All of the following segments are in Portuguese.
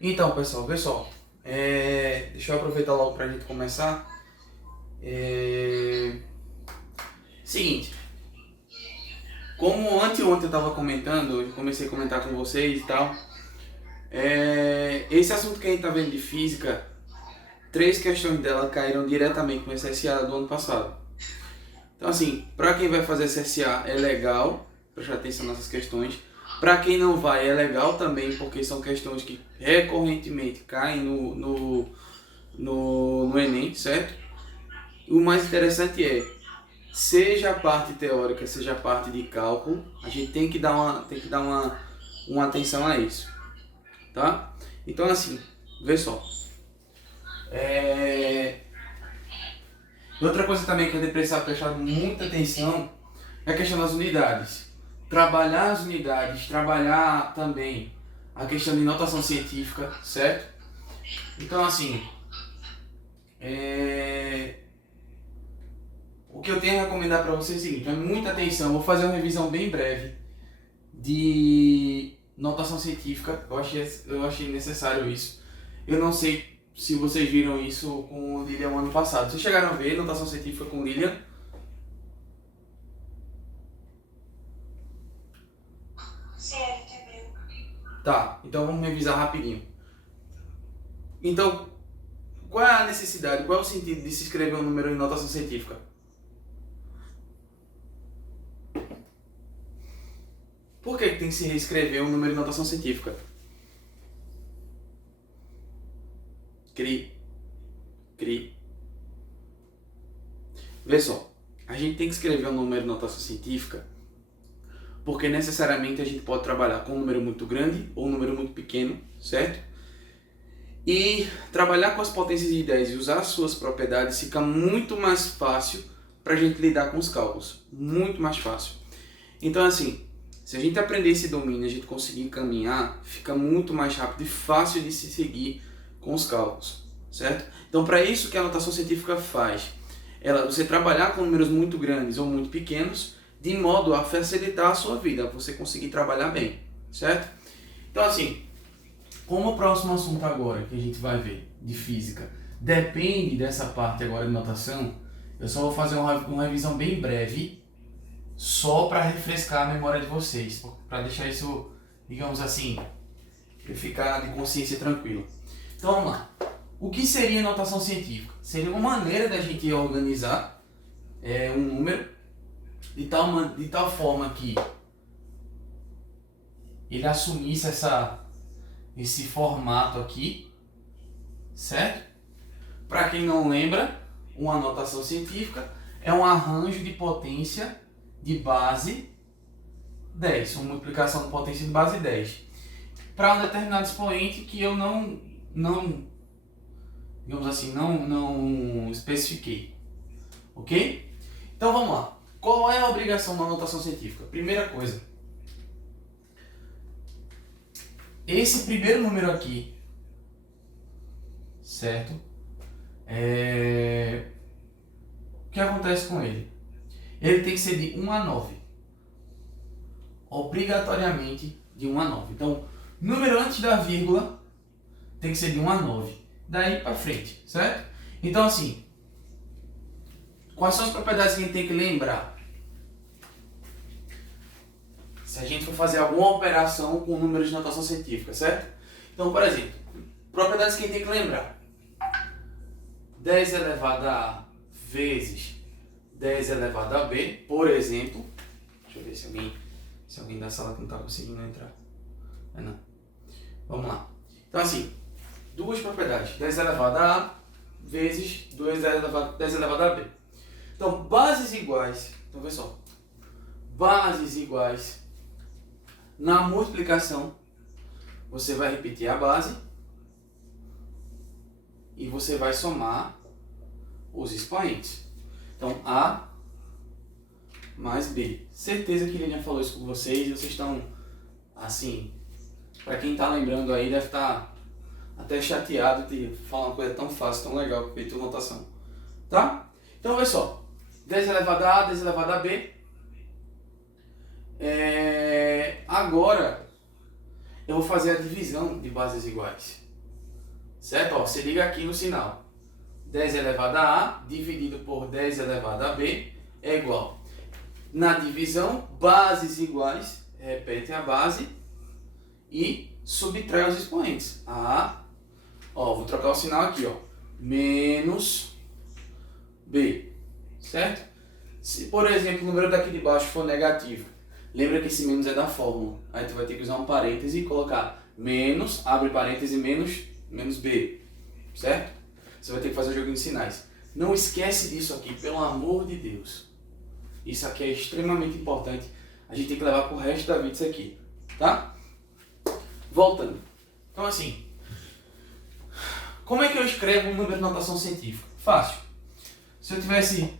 Então, pessoal, vê só. Deixa eu aproveitar logo pra gente começar. É, Seguinte, como anteontem eu tava comentando, eu comecei a comentar com vocês e tal. Esse assunto que a gente tá vendo de física, três questões dela caíram diretamente no SSA do ano passado. Então, assim, pra quem vai fazer SSA é legal prestar atenção nessas questões. Pra quem não vai é legal também, porque são questões que recorrentemente caem no Enem, certo? O mais interessante seja a parte teórica, seja a parte de cálculo, a gente tem que dar uma atenção a isso, tá? Então, assim, vê só. É... Outra coisa também que a gente precisa prestar muita atenção é a questão das unidades. Trabalhar as unidades, trabalhar também a questão de notação científica, certo? Então, assim, o que eu tenho a recomendar para vocês é o seguinte: é muita atenção. Vou fazer uma revisão bem breve de notação científica. Eu achei necessário isso. Eu não sei se vocês viram isso com o Lilian ano passado. Vocês chegaram a ver notação científica com o Lilian? Tá, então vamos revisar rapidinho. Então, qual é a necessidade, qual é o sentido de se escrever um número em notação científica? Por que tem que se reescrever um número em notação científica? Cri, cri. Vê só, a gente tem que escrever um número em notação científica porque necessariamente a gente pode trabalhar com um número muito grande ou um número muito pequeno, certo? E trabalhar com as potências de 10 e usar as suas propriedades fica muito mais fácil para a gente lidar com os cálculos. Muito mais fácil. Então, assim, se a gente aprender esse domínio e a gente conseguir caminhar, fica muito mais rápido e fácil de se seguir com os cálculos, certo? Então, para isso que a notação científica faz, você trabalhar com números muito grandes ou muito pequenos, de modo a facilitar a sua vida, você conseguir trabalhar bem, certo? Então, assim, como o próximo assunto agora que a gente vai ver de física depende dessa parte agora de notação, eu só vou fazer uma revisão bem breve, só para refrescar a memória de vocês, para deixar isso, digamos assim, ficar de consciência tranquila. Então vamos lá. O que seria notação científica? Seria uma maneira da gente organizar um número de tal forma que ele assumisse esse formato aqui, certo? Para quem não lembra, uma notação científica é um arranjo de potência de base 10, uma multiplicação de potência de base 10, para um determinado expoente que eu não digamos assim, não especifiquei, ok? Então vamos lá. Qual é a obrigação da notação científica? Primeira coisa, esse primeiro número aqui, certo? O que acontece com ele? Ele tem que ser de 1 a 9. Obrigatoriamente de 1 a 9. Então, número antes da vírgula tem que ser de 1 a 9. Daí para frente, certo? Então, assim, quais são as propriedades que a gente tem que lembrar? Se a gente for fazer alguma operação com números de notação científica, certo? Então, por exemplo, propriedades que a gente tem que lembrar. 10 elevado a vezes 10 elevado a b, por exemplo. Deixa eu ver se alguém da sala que não está conseguindo entrar. Não. Vamos lá. Então, assim, duas propriedades. 10 elevado a a vezes 10 elevado a b. Então, bases iguais. Então, vê só. Bases iguais. Na multiplicação, você vai repetir a base e você vai somar os expoentes. Então, A mais B. Certeza que ele já falou isso com vocês e vocês estão, assim, para quem está lembrando aí, deve estar até chateado de falar uma coisa tão fácil, tão legal, feito notação. Tá? Então, olha só. 10 elevado a A, 10 elevado a B. Agora, eu vou fazer a divisão de bases iguais. Certo? Ó, se liga aqui no sinal. 10 elevado a A dividido por 10 elevado a B é igual. Na divisão, bases iguais, repete a base e subtrai os expoentes. A, ó, vou trocar o sinal aqui, ó, menos B, certo? Se, por exemplo, o número daqui de baixo for negativo, lembra que esse menos é da fórmula. Aí tu vai ter que usar um parêntese e colocar menos, abre parêntese, menos B, certo? Você vai ter que fazer o joguinho de sinais. Não esquece disso aqui, pelo amor de Deus. Isso aqui é extremamente importante. A gente tem que levar pro resto da vida isso aqui, tá? Voltando. Então assim, como é que eu escrevo um número de notação científica? Fácil. Se eu tivesse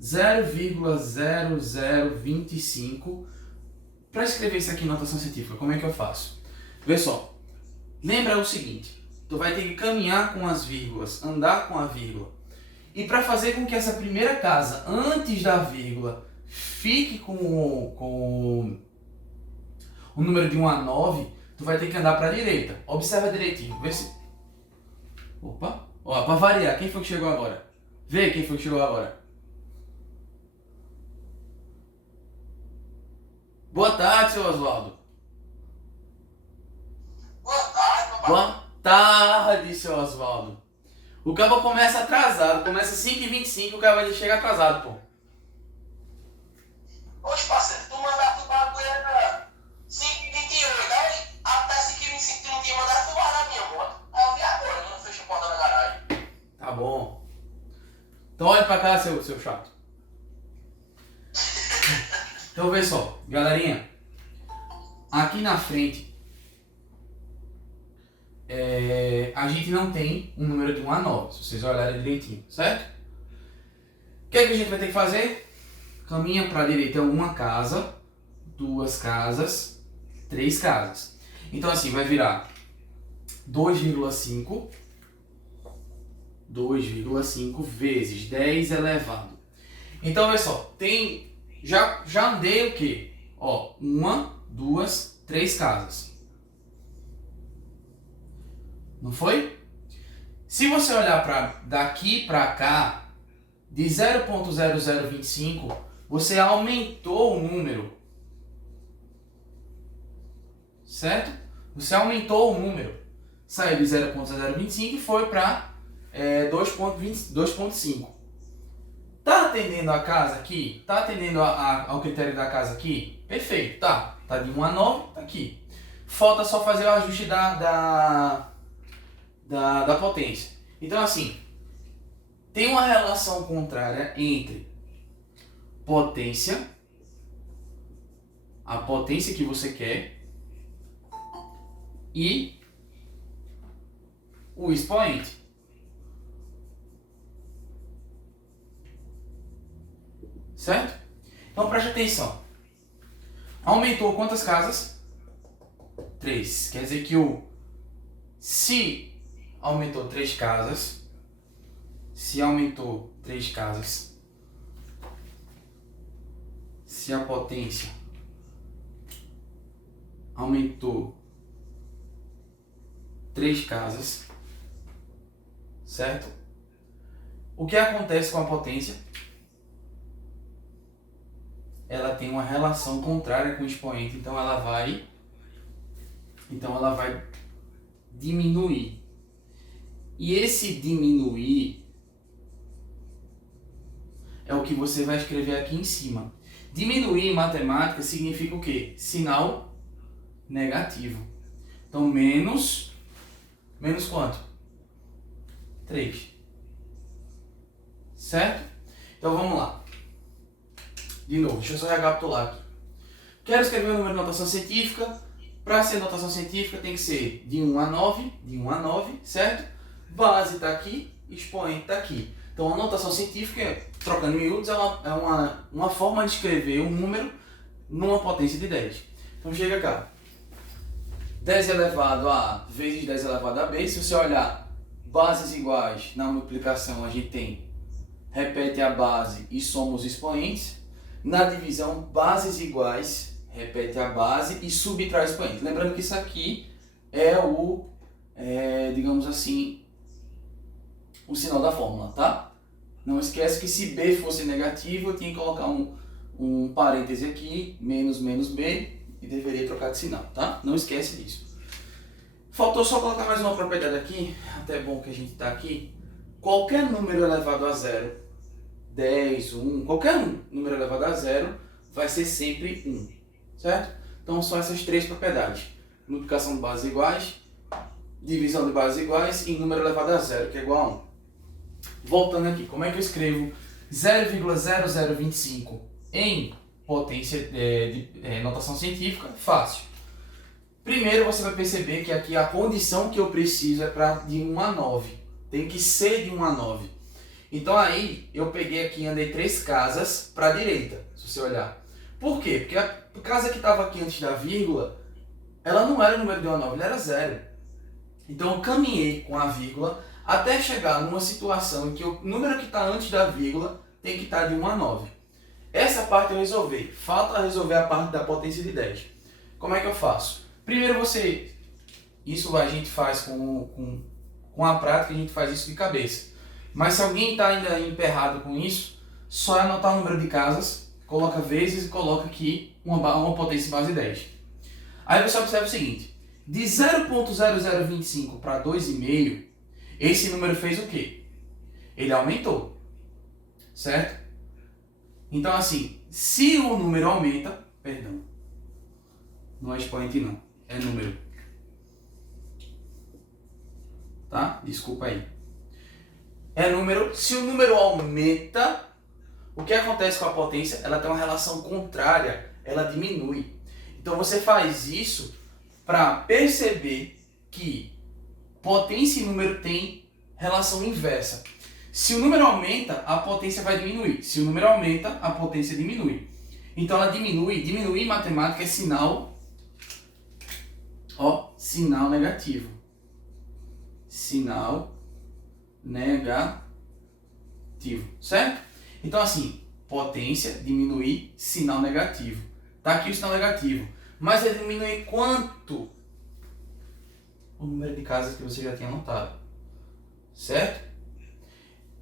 0,0025 para escrever isso aqui em notação científica, como é que eu faço? Vê só. Lembra o seguinte, tu vai ter que caminhar com as vírgulas, andar com a vírgula. E para fazer com que essa primeira casa, antes da vírgula, fique com o número de 1 a 9, tu vai ter que andar para a direita. Observa direitinho, vê se... Opa! Ó, para variar, quem foi que chegou agora? Vê quem foi que chegou agora. Boa tarde, seu Oswaldo. Boa tarde, papai. Boa tarde, seu Oswaldo. O cabo começa atrasado, começa 5h25, o cabo chega atrasado, pô. Oxe, parceiro, tu mandaste o bagulho era 5h28, aí até 5h25 tu não tinha mandado tu guardar a minha moto. Aí eu vi agora, eu não fecho a porta na garagem. Tá bom. Então olha pra cá, seu chato. Então vê só, galerinha. Aqui na frente, a gente não tem um número de 1 a 9, se vocês olharem direitinho, certo? O que é que a gente vai ter que fazer? Caminha para a direita uma casa, 2 casas, 3 casas. Então assim, vai virar 2,5 vezes 10 elevado. Então olha só, já andei o quê? Ó, 1, 2, 3 casas. Não foi? Se você olhar daqui para cá, de 0,0025, você aumentou o número. Certo? Você aumentou o número. Saiu de 0,0025 e foi para 2,5. Tá atendendo a casa aqui? Tá atendendo ao critério da casa aqui? Perfeito, tá. Tá de 1 a 9, tá aqui. Falta só fazer o ajuste da potência. Então assim, tem uma relação contrária entre potência, a potência que você quer, e o expoente. Certo? Então preste atenção. Aumentou quantas casas? 3. Quer dizer que se aumentou 3 casas, se a potência aumentou 3 casas, certo? O que acontece com a potência? Ela tem uma relação contrária com o expoente, então ela vai diminuir. E esse diminuir é o que você vai escrever aqui em cima. Diminuir em matemática significa o quê? Sinal negativo. Então, menos quanto? 3. Certo? Então, vamos lá. De novo, deixa eu só recapitular aqui. Quero escrever um número de notação científica. Para ser notação científica tem que ser de 1 a 9, certo? Base está aqui, expoente está aqui. Então a notação científica, trocando em miúdos, é uma forma de escrever um número numa potência de 10. Então chega cá. 10 elevado a A vezes 10 elevado a B. Se você olhar bases iguais na multiplicação, a gente tem repete a base e soma os expoentes. Na divisão, bases iguais, repete a base e subtrai o expoente. Lembrando que isso aqui é o digamos assim, o sinal da fórmula, tá? Não esquece que se b fosse negativo, eu tinha que colocar um parêntese aqui, menos b, e deveria trocar de sinal, tá? Não esquece disso. Faltou só colocar mais uma propriedade aqui, até é bom que a gente está aqui. Qualquer número elevado a zero, 10, 1, qualquer número elevado a zero, vai ser sempre 1, certo? Então são essas três propriedades. Multiplicação de bases iguais, divisão de bases iguais e número elevado a zero, que é igual a 1. Voltando aqui, como é que eu escrevo 0,0025 em potência notação científica? Fácil. Primeiro você vai perceber que aqui a condição que eu preciso é de 1 a 9. Tem que ser de 1 a 9. Então aí eu peguei aqui e andei 3 casas para a direita, se você olhar. Por quê? Porque a casa que estava aqui antes da vírgula, ela não era o número de 1 a 9, ela era 0. Então eu caminhei com a vírgula até chegar numa situação em que o número que está antes da vírgula tem que estar de 1 a 9. Essa parte eu resolvi. Falta resolver a parte da potência de 10. Como é que eu faço? Primeiro isso a gente faz com a prática, a gente faz isso de cabeça. Mas se alguém está ainda emperrado com isso, só é anotar o número de casas, coloca vezes e coloca aqui uma potência base 10. Aí você observa o seguinte, de 0.0025 para 2,5, esse número fez o quê? Ele aumentou, certo? Então assim, se o número aumenta, perdão, não é expoente não, é número. Tá? Desculpa aí. É número. Se o número aumenta, o que acontece com a potência? Ela tem uma relação contrária, ela diminui. Então você faz isso para perceber que potência e número têm relação inversa. Se o número aumenta, a potência vai diminuir. Se o número aumenta, a potência diminui. Então ela diminui. Diminuir em matemática é sinal, sinal negativo. Sinal negativo, certo? Então assim, potência, diminuir, sinal negativo. Tá aqui o sinal negativo. Mas ele diminui quanto? O número de casas que você já tinha anotado. Certo?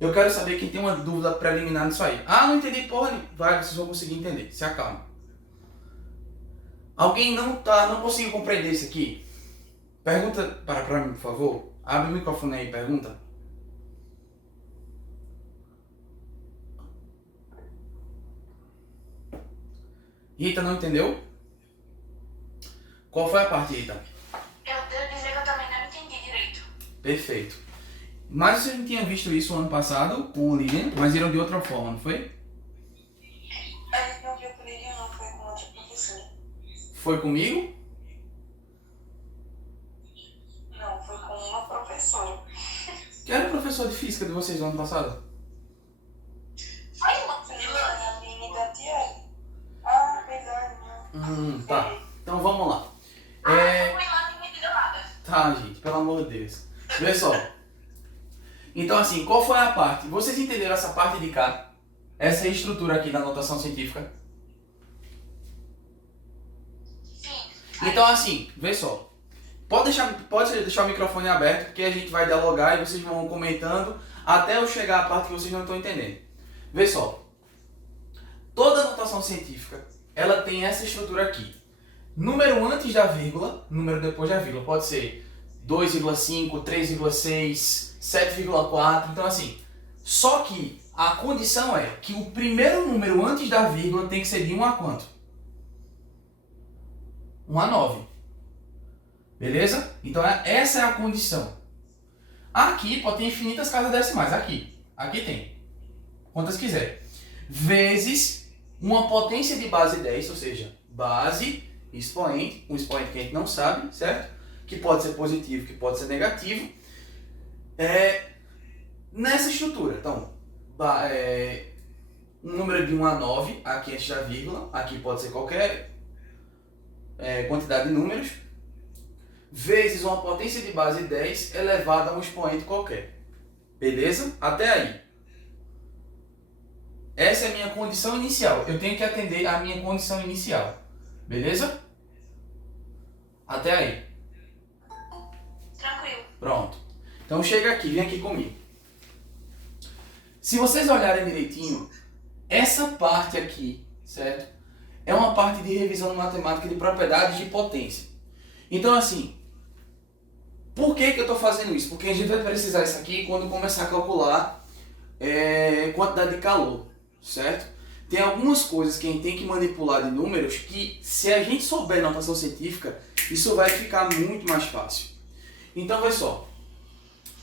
Eu quero saber quem tem uma dúvida preliminar nisso aí. Ah, não entendi porra nenhuma. Vai, vocês vão conseguir entender. Se acalma. Alguém não conseguiu compreender isso aqui? Pergunta para mim, por favor. Abre o microfone aí e pergunta. Rita, não entendeu? Qual foi a parte, Rita? Eu devo dizer que eu também não entendi direito. Perfeito. Mas você não tinha visto isso ano passado com o Lilian, mas viram de outra forma, não foi? A gente não viu com o Lilian, não, foi com outra professora. Foi comigo? Não, foi com uma professora. Que era o professor de física de vocês no ano passado? Foi uma a Aline da Thierry. Ah, verdade, né? Tá. Então vamos lá. Eu fui lá e não entendeu nada. Tá, gente, pelo amor de Deus. Vê só. Então, assim, qual foi a parte? Vocês entenderam essa parte de cá? Essa estrutura aqui da notação científica? Sim. Então, assim, vê só. Pode deixar o microfone aberto, porque a gente vai dialogar e vocês vão comentando até eu chegar à parte que vocês não estão entendendo. Vê só. Toda notação científica, ela tem essa estrutura aqui. Número antes da vírgula, número depois da vírgula. Pode ser 2,5, 3,6, 7,4. Então, assim, só que a condição é que o primeiro número antes da vírgula tem que ser de 1 a quanto? 1 a 9. Beleza? Então, essa é a condição. Aqui pode ter infinitas casas decimais. Aqui tem. Quantas quiser. Vezes uma potência de base 10, ou seja, base, expoente, um expoente que a gente não sabe, certo? Que pode ser positivo, que pode ser negativo. Nessa estrutura. Então, um número de 1 a 9, aqui antes da vírgula, aqui pode ser qualquer quantidade de números, vezes uma potência de base 10 elevada a um expoente qualquer. Beleza? Até aí. Essa é a minha condição inicial. Eu tenho que atender a minha condição inicial. Beleza? Até aí. Tranquilo. Pronto. Então chega aqui, vem aqui comigo. Se vocês olharem direitinho, essa parte aqui, certo? É uma parte de revisão matemática de propriedades de potência. Então assim, por que eu estou fazendo isso? Porque a gente vai precisar isso aqui quando começar a calcular quantidade de calor, certo? Tem algumas coisas que a gente tem que manipular de números que, se a gente souber notação científica, isso vai ficar muito mais fácil. Então, veja só.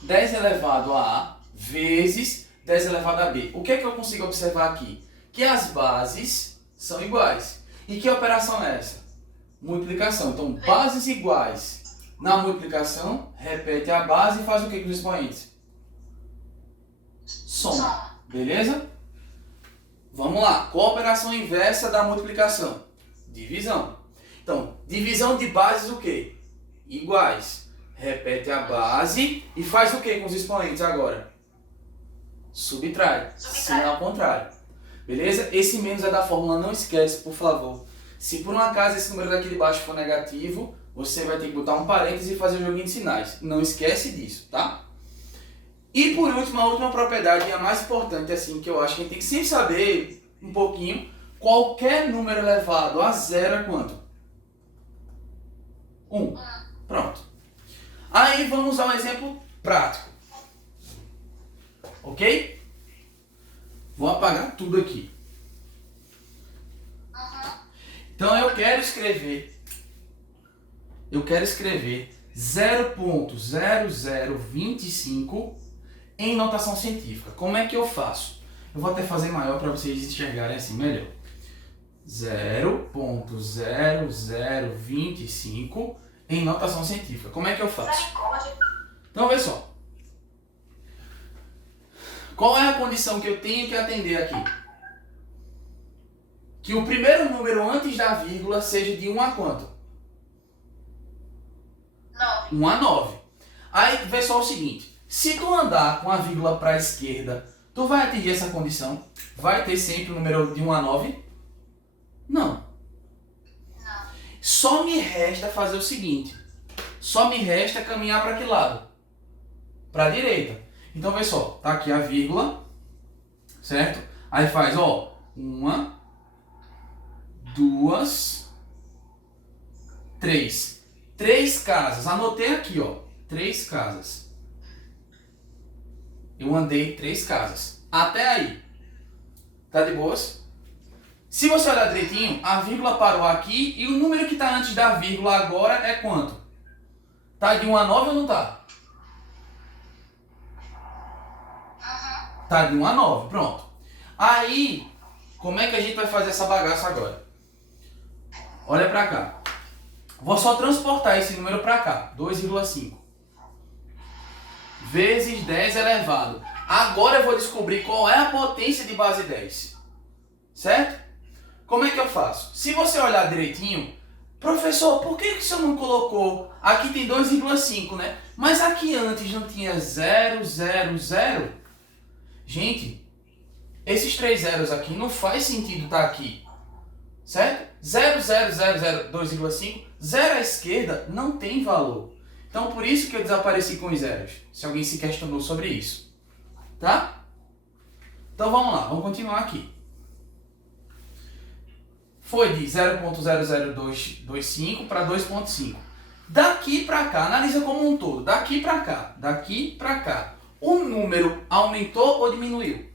10 elevado a A vezes 10 elevado a B. O que é que eu consigo observar aqui? Que as bases são iguais. E que operação é essa? Multiplicação. Então, bases iguais. Na multiplicação, repete a base e faz o que com os expoentes? Soma. Beleza? Vamos lá. Qual a operação inversa da multiplicação? Divisão. Então, divisão de bases o quê? Iguais. Repete a base e faz o que com os expoentes agora? Subtrai. Sinal contrário. Beleza? Esse menos é da fórmula, não esquece, por favor. Se por um acaso esse número daqui de baixo for negativo, você vai ter que botar um parêntese e fazer o joguinho de sinais. Não esquece disso, tá? E por último, a última propriedade, e a mais importante, assim, que eu acho que a gente tem que sempre saber um pouquinho, qualquer número elevado a zero é quanto? 1. Pronto. Aí vamos a um exemplo prático. Ok? Vou apagar tudo aqui. Então eu quero escrever 0.0025 em notação científica. Como é que eu faço? Eu vou até fazer maior para vocês enxergarem assim melhor. 0.0025 em notação científica. Como é que eu faço? Então, olha só. Qual é a condição que eu tenho que atender aqui? Que o primeiro número antes da vírgula seja de 1 a quanto? 9. 1 a 9. Aí, vê só o seguinte. Se tu andar com a vírgula para a esquerda, tu vai atingir essa condição? Vai ter sempre o número de 1 a 9? Não. Só me resta fazer o seguinte. Só me resta caminhar para que lado? Para a direita. Então, vê só. Tá aqui a vírgula. Certo? Aí faz, ó. 1, 2, 3. 3 casas. Anotei aqui, ó. 3 casas. Eu andei 3 casas. Até aí. Tá de boas? Se você olhar direitinho, a vírgula parou aqui e o número que está antes da vírgula agora é quanto? Tá de 1 a 9 ou não tá? Tá de 1 a 9, pronto. Aí, como é que a gente vai fazer essa bagaça agora? Olha pra cá. Vou só transportar esse número pra cá, 2,5. Vezes 10 elevado. Agora eu vou descobrir qual é a potência de base 10. Certo? Como é que eu faço? Se você olhar direitinho, professor, por que o senhor não colocou? Aqui tem 2,5, né? Mas aqui antes não tinha 0, 0, 0? Gente, esses 3 zeros aqui não faz sentido estar aqui. Certo? 0, 0, 0, 0, 2,5. 0 à esquerda não tem valor. Então, por isso que eu desapareci com os zeros. Se alguém se questionou sobre isso. Tá? Então, vamos lá. Vamos continuar aqui. Foi de 0.00225 para 2.5. Daqui para cá, analisa como um todo. Daqui para cá, daqui para cá. O número aumentou ou diminuiu?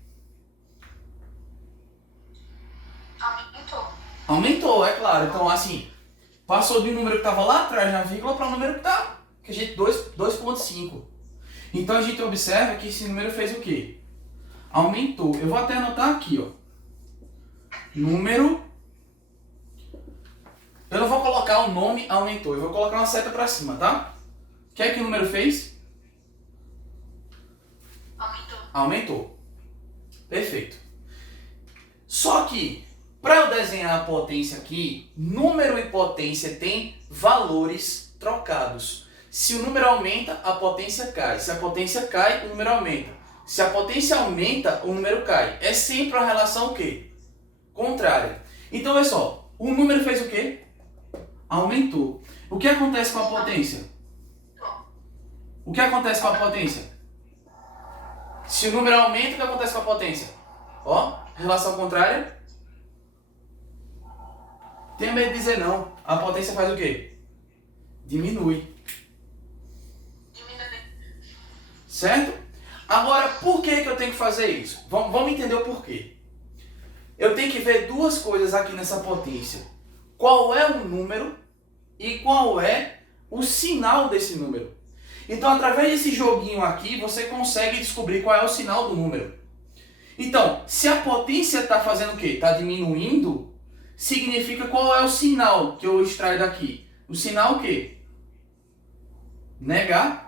Aumentou. Aumentou, é claro. Então, assim, passou de um número que estava lá atrás na vírgula para um número que está, que a gente 2.5. Então, a gente observa que esse número fez o quê? Aumentou. Eu vou até anotar aqui, ó. Número. Eu não vou colocar o nome aumentou, eu vou colocar uma seta para cima, tá? O que é que o número fez? Aumentou. Aumentou. Perfeito. Só que, para eu desenhar a potência aqui, número e potência têm valores trocados. Se o número aumenta, a potência cai. Se a potência cai, o número aumenta. Se a potência aumenta, o número cai. É sempre uma relação o quê? Contrária. Então, olha só. O número fez o quê? Aumentou. O que acontece com a potência? O que acontece com a potência? Se o número aumenta, o que acontece com a potência? Ó, relação contrária. Tenha medo de dizer não. A potência faz o quê? Diminui. Certo? Agora, por que eu tenho que fazer isso? Vamos entender o porquê. Eu tenho que ver duas coisas aqui nessa potência. Qual é o número e qual é o sinal desse número. Então, através desse joguinho aqui, você consegue descobrir qual é o sinal do número. Então, se a potência está fazendo o quê? Está diminuindo, significa qual é o sinal que eu extraio daqui. O sinal o quê? Negativo.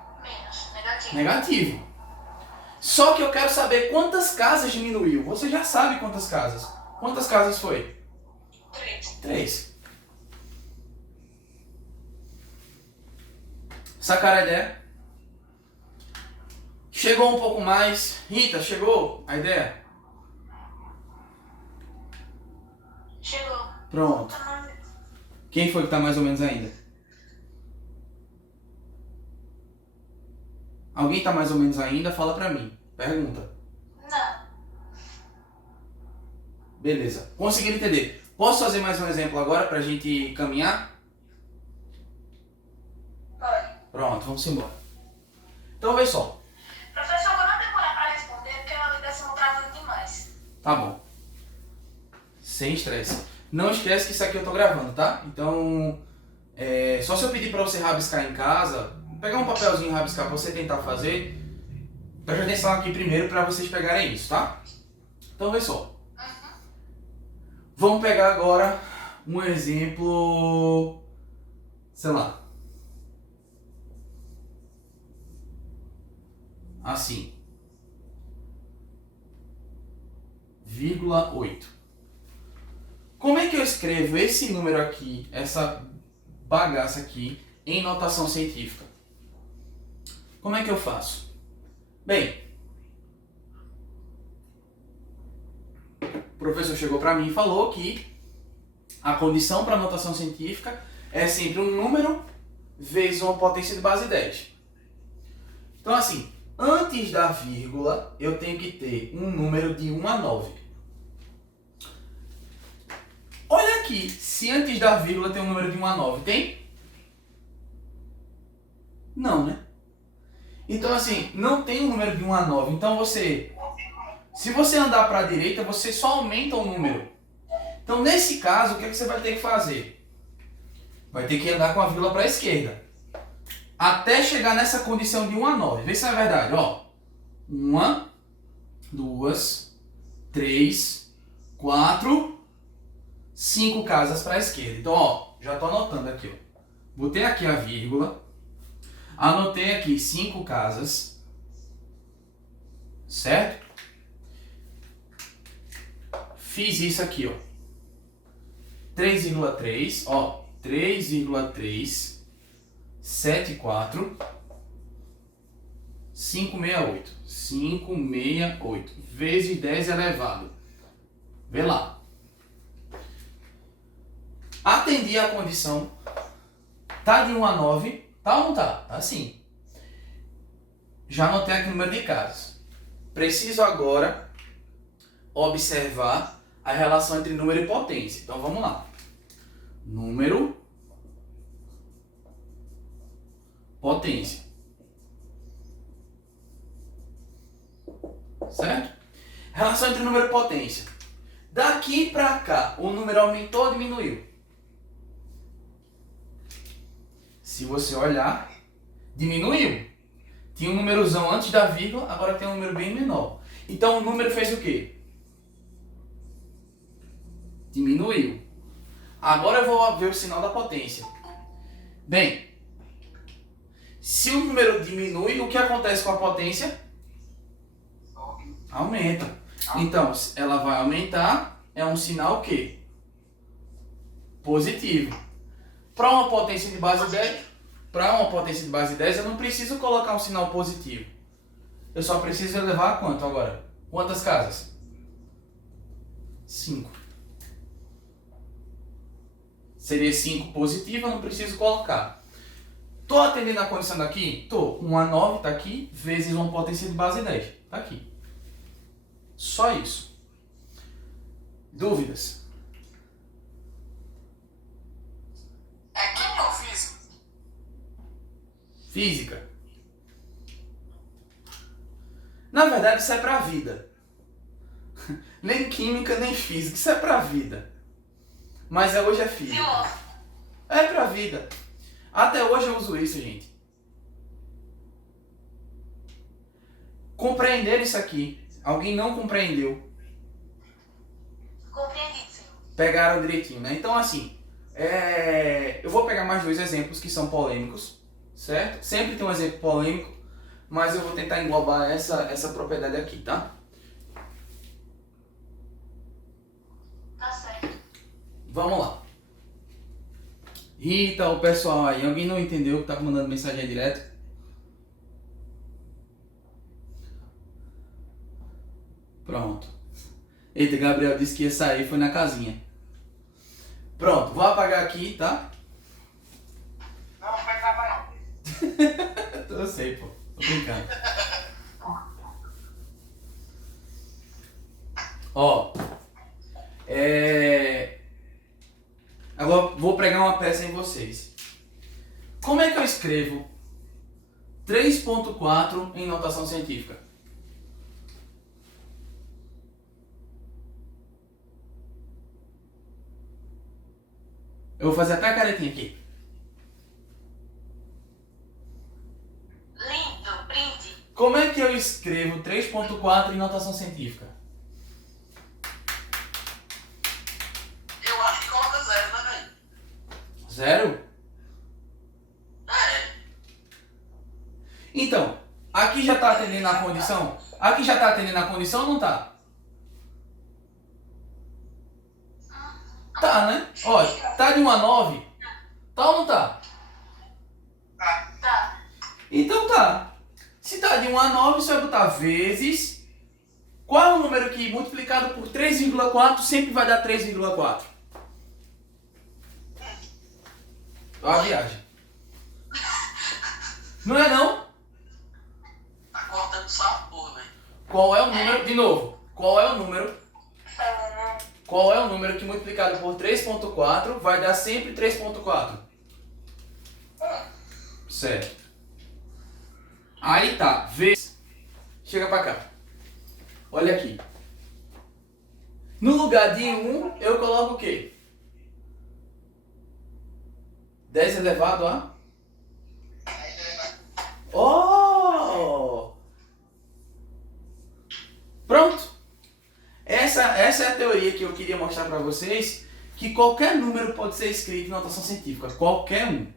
Negativo. Só que eu quero saber quantas casas diminuiu. Você já sabe quantas casas. Quantas casas foi? 3. Sacaram a ideia? Chegou um pouco mais. Rita, chegou a ideia? Chegou. Pronto. Quem foi que tá mais ou menos ainda? Alguém tá mais ou menos ainda? Fala pra mim. Pergunta. Não. Beleza. Conseguiram entender? Posso fazer mais um exemplo agora pra gente caminhar? Pode. Pronto, vamos embora. Então, vê só. Professor, eu não demorar para responder porque eu ali estão travando demais. Tá bom. Sem estresse. Não esquece que isso aqui eu tô gravando, tá? Então, só se eu pedir pra você rabiscar em casa, pegar um papelzinho e rabiscar pra você tentar fazer, preste atenção aqui primeiro pra vocês pegarem isso, tá? Então, vê só. Vamos pegar agora um exemplo, sei lá. Assim. 0,8. Como é que eu escrevo esse número aqui, essa bagaça aqui, em notação científica? Como é que eu faço? Bem, o professor chegou para mim e falou que a condição para notação científica é sempre um número vezes uma potência de base 10. Então assim, antes da vírgula eu tenho que ter um número de 1 a 9. Olha aqui, se antes da vírgula tem um número de 1 a 9, tem? Não, né? Então assim, não tem um número de 1 a 9. Então se você andar para a direita, você só aumenta o número. Então nesse caso, o que você vai ter que fazer? Vai ter que andar com a vírgula para a esquerda. Até chegar nessa condição de 1 a 9. Vê se é verdade, ó. 1, 2, 3, 4... 5 casas para a esquerda. Então, ó, já estou anotando aqui, ó. Botei aqui a vírgula, anotei aqui 5 casas, certo? Fiz isso aqui, ó. 3,3, ó, 3,3, 74, 568. 568 vezes 10 elevado. Vê lá. Atendi a condição, tá de 1 a 9, tá ou não tá? Tá sim. Já anotei aqui o número de casas. Preciso agora observar a relação entre número e potência. Então vamos lá. Número, potência. Certo? Relação entre número e potência. Daqui para cá, o número aumentou ou diminuiu? Se você olhar, diminuiu. Tinha um númerozão antes da vírgula, agora tem um número bem menor. Então o número fez o quê? Diminuiu. Agora eu vou ver o sinal da potência. Bem, se o número diminui, o que acontece com a potência? Aumenta. Então, ela vai aumentar, é um sinal o quê? Positivo. Para uma potência de base 10, eu não preciso colocar um sinal positivo. Eu só preciso elevar a quanto agora? Quantas casas? 5. Seria 5 positivo, eu não preciso colocar. Tô atendendo a condição daqui? Tô. 1 a 9 tá aqui, vezes uma potência de base 10. Tá aqui. Só isso. Dúvidas? É química ou física? Física. Na verdade, isso é pra vida. Nem química, nem física. Isso é pra vida. Mas hoje é física. Filósofo. É pra vida. Até hoje eu uso isso, gente. Compreender isso aqui. Alguém não compreendeu. Compreendido, senhor. Pegaram direitinho, né? Então, assim, eu vou pegar mais 2 exemplos que são polêmicos, certo? Sempre tem um exemplo polêmico, mas eu vou tentar englobar essa propriedade aqui, tá? Tá certo. Vamos lá. Rita, o pessoal aí, alguém não entendeu que tá mandando mensagem aí direto? Pronto. Eita, Gabriel disse que ia sair, foi na casinha. Pronto, vou apagar aqui, tá? Não, vai trabalhar. Eu sei, pô. Tô brincando. Ó. Agora vou pregar uma peça em vocês. Como é que eu escrevo 3.4 em notação científica? Eu vou fazer até a caretinha aqui. Lindo, print. Como é que eu escrevo 3.4 em notação científica? Eu acho que coloca 0, né, velho? 0? É. Então, aqui já tá atendendo a condição? Aqui já tá atendendo a condição ou não tá? Tá, né? Olha, tá de 1 a 9? Tá ou não tá? Tá. Então tá. Se tá de 1 a 9, você vai botar vezes. Qual é o número que multiplicado por 3,4 sempre vai dar 3,4? Olha a viagem. Não é não? Tá cortando só a porra, velho. Qual é o número? De novo. Qual é o número? Fala não. Qual é o número que multiplicado por 3.4 vai dar sempre 3.4? Certo. Aí tá. Vezes. Chega pra cá. Olha aqui. No lugar de 1, eu coloco o quê? 10 elevado a? Oh! Pronto. Essa é a teoria que eu queria mostrar para vocês, que qualquer número pode ser escrito em notação científica. Qualquer um.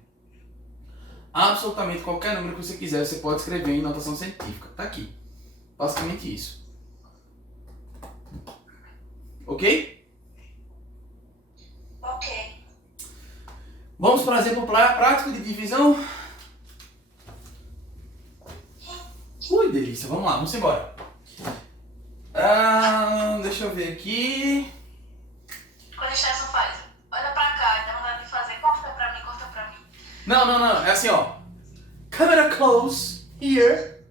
Absolutamente qualquer número que você quiser, você pode escrever em notação científica. Tá aqui. Basicamente isso. Ok? Ok. Vamos para o exemplo prático de divisão. Ui, delícia. Vamos lá, vamos embora. Deixa eu ver aqui. Quando o Stefan faz, olha pra cá, dá vontade de fazer, corta pra mim, corta pra mim. Não. É assim, ó. Camera close. Here.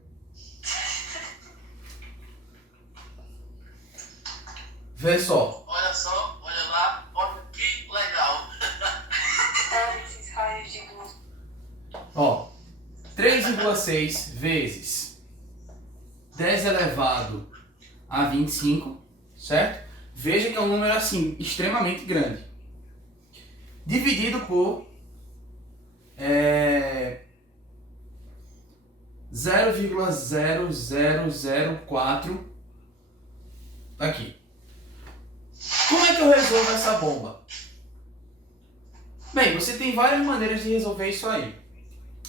Vê só. Olha só, olha lá, olha que legal. Olha esses raios de luz. Ó. 3,6 vezes 10 elevado a 25, certo? Veja que é um número assim, extremamente grande. Dividido por 0,0004 aqui. Como é que eu resolvo essa bomba? Bem, você tem várias maneiras de resolver isso aí.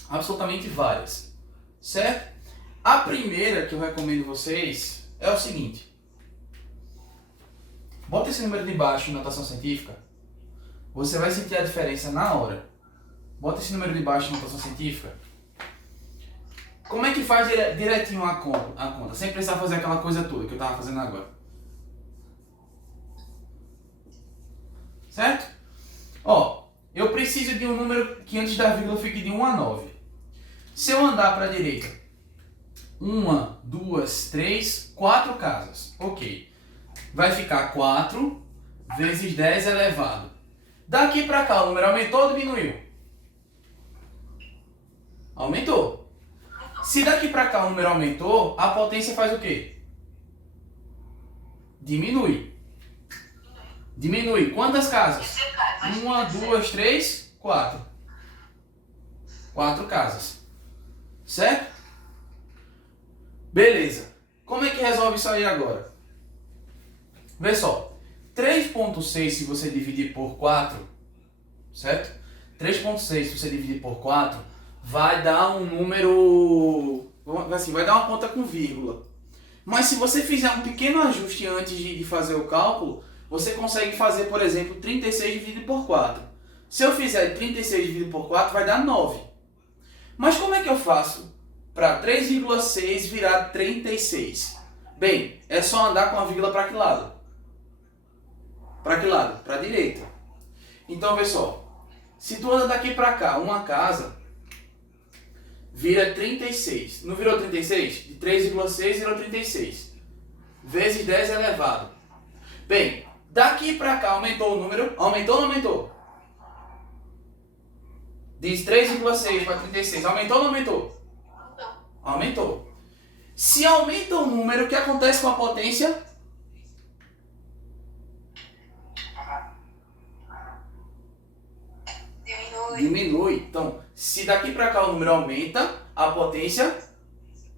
Absolutamente várias. Certo? A primeira que eu recomendo vocês é o seguinte. Bota esse número de baixo em notação científica. Você vai sentir a diferença na hora. Bota esse número de baixo em notação científica. Como é que faz direitinho a conta? Sem precisar fazer aquela coisa toda que eu estava fazendo agora. Certo? Ó, eu preciso de um número que antes da vírgula fique de 1 a 9. Se eu andar para a direita, 1, 2, 3, 4 casas. Ok. Vai ficar 4 vezes 10 elevado. Daqui para cá o número aumentou ou diminuiu? Aumentou. Se daqui para cá o número aumentou, a potência faz o quê? Diminui. Diminui. Quantas casas? 1, 2, 3, 4. 4 casas. Certo? Beleza. Como é que resolve isso aí agora? Vê só. 3.6 se você dividir por 4, certo? 3.6 se você dividir por 4, vai dar um número... Assim, vai dar uma conta com vírgula. Mas se você fizer um pequeno ajuste antes de fazer o cálculo, você consegue fazer, por exemplo, 36 dividido por 4. Se eu fizer 36 dividido por 4, vai dar 9. Mas como é que eu faço para 3,6 virar 36? Bem, é só andar com a vírgula para que lado? Para que lado? Para a direita. Então, vê só. Se tu anda daqui para cá, uma casa, vira 36. Não virou 36? De 3,6 virou 36. Vezes 10 elevado. Bem, daqui para cá aumentou o número? Aumentou ou não aumentou? Diz 3,6 para 36. Aumentou ou não aumentou? Aumentou. Se aumenta o número, o que acontece com a potência? Diminui. Então, se daqui para cá o número aumenta, a potência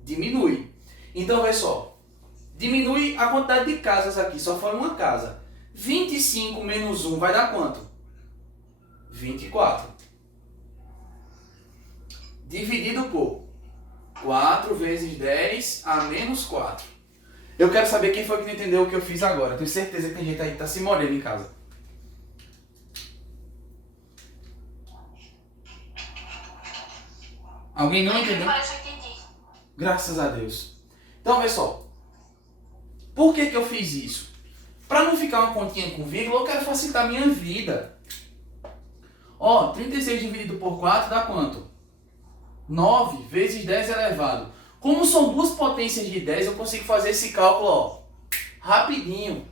diminui. Então, vê só. Diminui a quantidade de casas aqui. Só foi uma casa. 25 menos 1 vai dar quanto? 24. Dividido por 4 vezes 10 a menos 4. Eu quero saber quem foi que não entendeu o que eu fiz agora. Tenho certeza que tem gente aí que está se molhando em casa. Alguém não entendeu? Parece que eu entendi. Graças a Deus. Então, vê só. Por que eu fiz isso? Para não ficar uma continha com vírgula, eu quero facilitar a minha vida. Ó, 36 dividido por 4 dá quanto? 9 vezes 10 elevado. Como são duas potências de 10, eu consigo fazer esse cálculo, ó, rapidinho.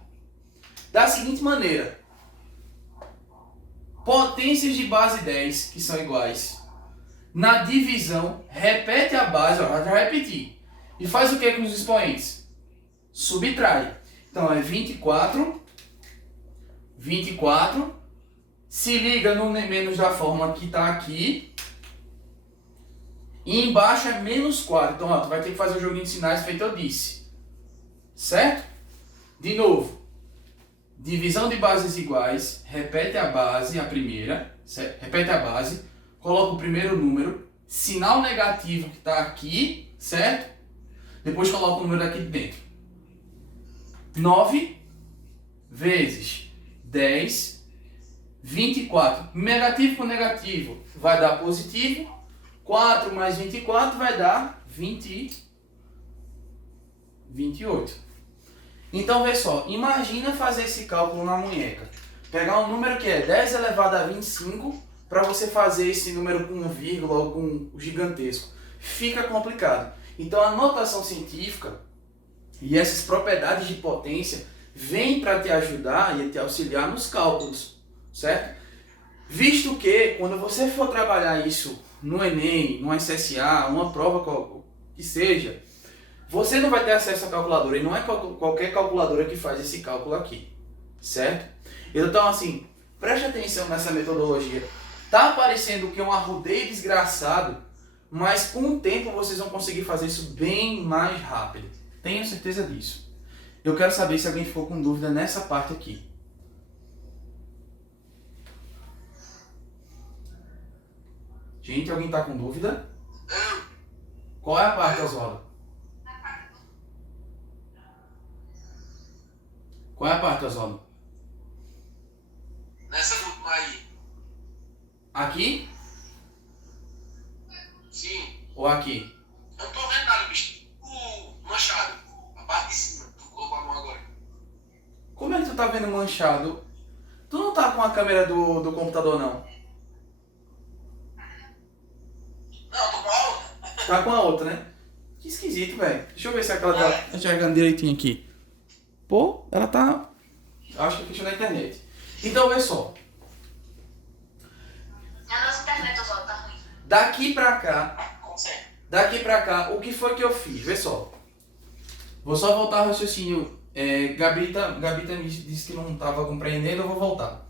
Da seguinte maneira. Potências de base 10, que são iguais. Na divisão, repete a base, ó, já repetir. E faz o que com os expoentes? Subtrai. Então é 24. Se liga no menos da forma que está aqui. E embaixo é menos 4. Então, ó, tu vai ter que fazer o joguinho de sinais feito eu disse. Certo? De novo. Divisão de bases iguais. Repete a base, a primeira. Certo? Repete a base. Coloca o primeiro número. Sinal negativo que está aqui. Certo? Depois coloca o número daqui de dentro. 9 vezes 10, 24. Negativo com negativo vai dar positivo. 4 mais 24 vai dar 28. Então, vê só. Imagina fazer esse cálculo na munheca. Pegar um número que é 10 elevado a 25 para você fazer esse número com vírgula ou com gigantesco. Fica complicado. Então, a notação científica e essas propriedades de potência vêm para te ajudar e te auxiliar nos cálculos, certo? Visto que, quando você for trabalhar isso no Enem, no SSA, uma prova que seja, você não vai ter acesso à calculadora. E não é qualquer calculadora que faz esse cálculo aqui, certo? Então, assim, preste atenção nessa metodologia. Tá parecendo que é um arrudeio desgraçado, mas com o tempo vocês vão conseguir fazer isso bem mais rápido. Tenho certeza disso. Eu quero saber se alguém ficou com dúvida nessa parte aqui. Gente, alguém tá com dúvida? Qual é a parte, Oswaldo? Qual é a parte, Oswaldo? Nessa última aí. Aqui? Sim. Ou aqui? Eu não tô vendo nada, bicho. O manchado. A parte de cima. Tu colocou a mão agora. Como é que tu tá vendo manchado? Tu não tá com a câmera do computador, não? Não, eu tô com a outra. Tá com a outra, né? Que esquisito, velho. Deixa eu ver se aquela tá enxergando direitinho aqui. Pô, ela tá... Acho que é questão da internet. Então, vê só. A nossa internet, Oswaldo, tá ruim. Daqui pra cá, Consegue. o que foi que eu fiz? Vê só. Vou só voltar ao raciocínio. Gabita me disse que não estava compreendendo, eu vou voltar.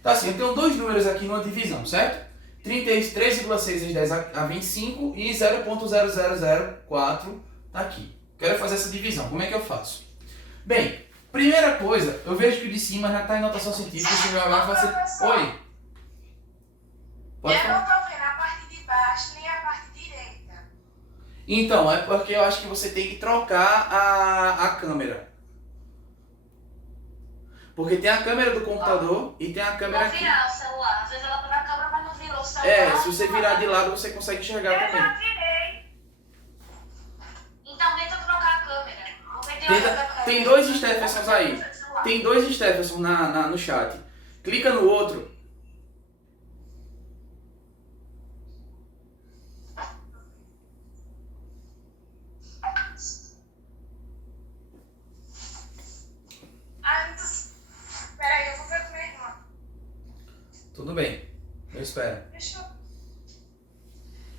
Tá assim, eu tenho dois números aqui numa divisão, certo? 3,6 vezes 10 a 25 e 0,0004 tá aqui. Quero fazer essa divisão, como é que eu faço? Bem, primeira coisa, eu vejo que o de cima já está em notação científica, se eu olhar vai ser... Oi? Pode Eu falar? não tô vendo a parte de baixo nem a parte direita. Então, é porque eu acho que você tem que trocar a câmera. Porque tem a câmera do computador e tem a câmera Vou aqui. virar o celular. Às vezes ela tá na câmera, mas não virou o celular. É, se você virar de lado você consegue enxergar Eu também. já virei. Então tenta trocar a câmera. Porque tem outra câmera. Tem dois Stephensons aí. Tem dois Stephensons no chat. Clica no outro. Peraí, eu vou ver com minha irmã. Tudo bem. Eu espero. Deixa eu...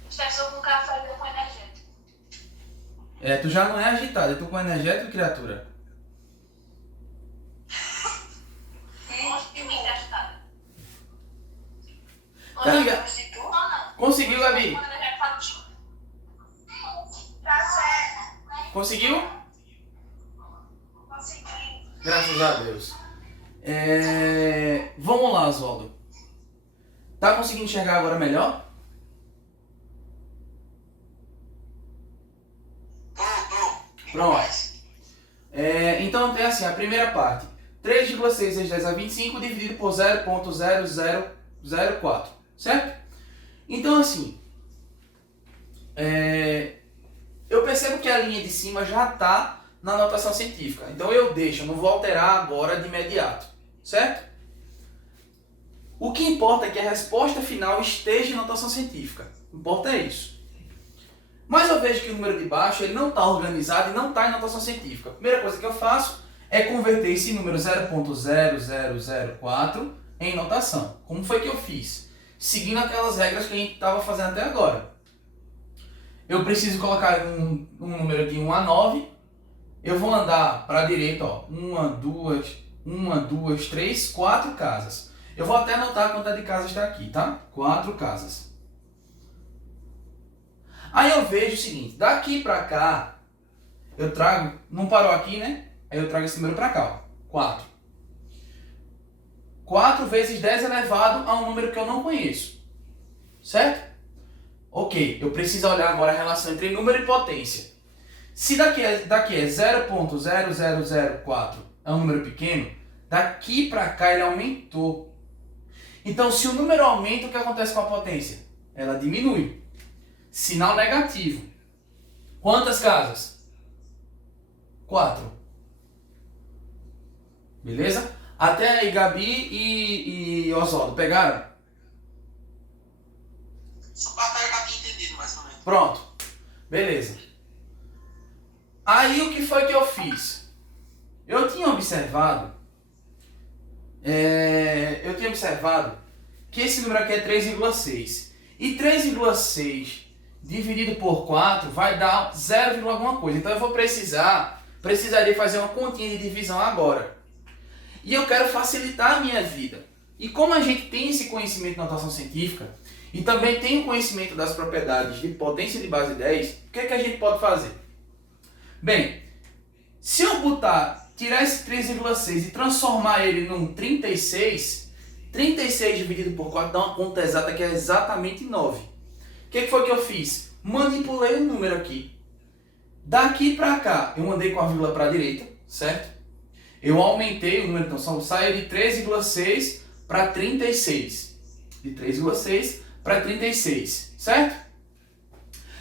Estou com café e eu com energético. Tu já não é agitado. Eu tô com energético, criatura. Muito agitada. Tá ligado? Conseguiu, Gabi? Tá certo. Conseguiu? Consegui. Graças a Deus. Vamos lá, Oswaldo. Tá conseguindo enxergar agora melhor? Tô. Pronto. Então tem assim, a primeira parte. 3,6 vezes 10 a 25 dividido por 0,0004. Certo? Então assim, eu percebo que a linha de cima já está na notação científica. Então eu deixo, eu não vou alterar agora de imediato. Certo? O que importa é que a resposta final esteja em notação científica. O que importa é isso. Mas eu vejo que o número de baixo ele não está organizado e não está em notação científica. A primeira coisa que eu faço é converter esse número 0,0004 em notação. Como foi que eu fiz? Seguindo aquelas regras que a gente estava fazendo até agora. Eu preciso colocar um número de 1 a 9. Eu vou andar para a direita, ó, 1, 2, 3, 4 casas. Eu vou até anotar a quantidade de casas está aqui, tá? 4 casas. Aí eu vejo o seguinte, daqui para cá, eu trago, não parou aqui, né? Aí eu trago esse número para cá, ó, 4. 4 vezes 10 elevado a um número que eu não conheço. Certo? Ok, eu preciso olhar agora a relação entre número e potência. Se daqui é 0,0004 é um número pequeno, daqui para cá ele aumentou. Então, se o número aumenta, o que acontece com a potência? Ela diminui. Sinal negativo. Quantas casas? 4. Beleza? Até aí, Gabi e Oswaldo, pegaram? Essa parte eu já tinha entendido mais ou menos. Pronto. Beleza. Aí o que foi que eu fiz? Eu tinha observado que esse número aqui é 3,6. E 3,6 dividido por 4 vai dar 0, alguma coisa. Então eu vou precisaria fazer uma continha de divisão agora. E eu quero facilitar a minha vida. E como a gente tem esse conhecimento de notação científica, e também tem o conhecimento das propriedades de potência de base 10, o que é que a gente pode fazer? Bem, se eu tirar esse 3,6 e transformar ele num 36, 36 dividido por 4 dá uma conta exata que é exatamente 9. O que foi que eu fiz? Manipulei o número aqui. Daqui para cá, eu mandei com a vírgula para a direita, certo? Eu aumentei o número, então saiu de 3,6 para 36. De 3,6 para 36, certo?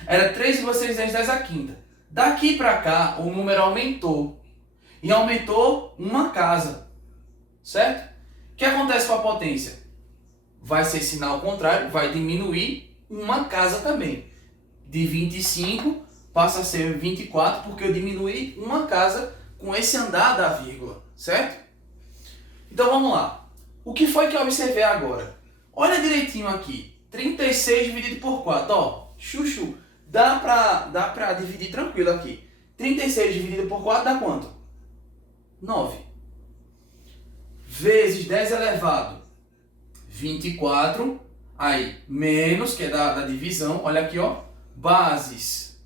Era 3,6 vezes 10 a quinta. Daqui para cá, o número aumentou. E aumentou uma casa, certo? O que acontece com a potência? Vai ser sinal contrário, vai diminuir uma casa também. de 25 passa a ser 24 porque eu diminui uma casa com esse andar da vírgula, certo? Então vamos lá. O que foi que eu observei agora? Olha direitinho aqui. 36 dividido por 4, ó. Chuchu. Dá pra dividir tranquilo aqui. 36 dividido por 4 dá quanto? 9. Vezes 10 elevado. 24. Aí, menos, que é da divisão. Olha aqui, ó. Bases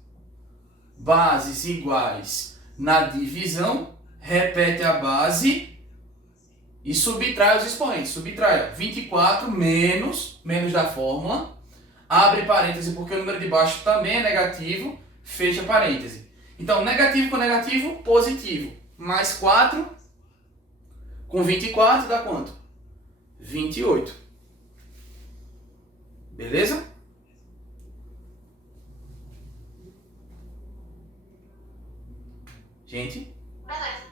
iguais na divisão. Repete a base. E subtrai os expoentes. Subtrai, ó. 24 menos da fórmula. Abre parêntese porque o número de baixo também é negativo. Fecha parêntese. Então, negativo com negativo, positivo. Mais 4 com 24 dá quanto? 28. Beleza? Gente? Beleza.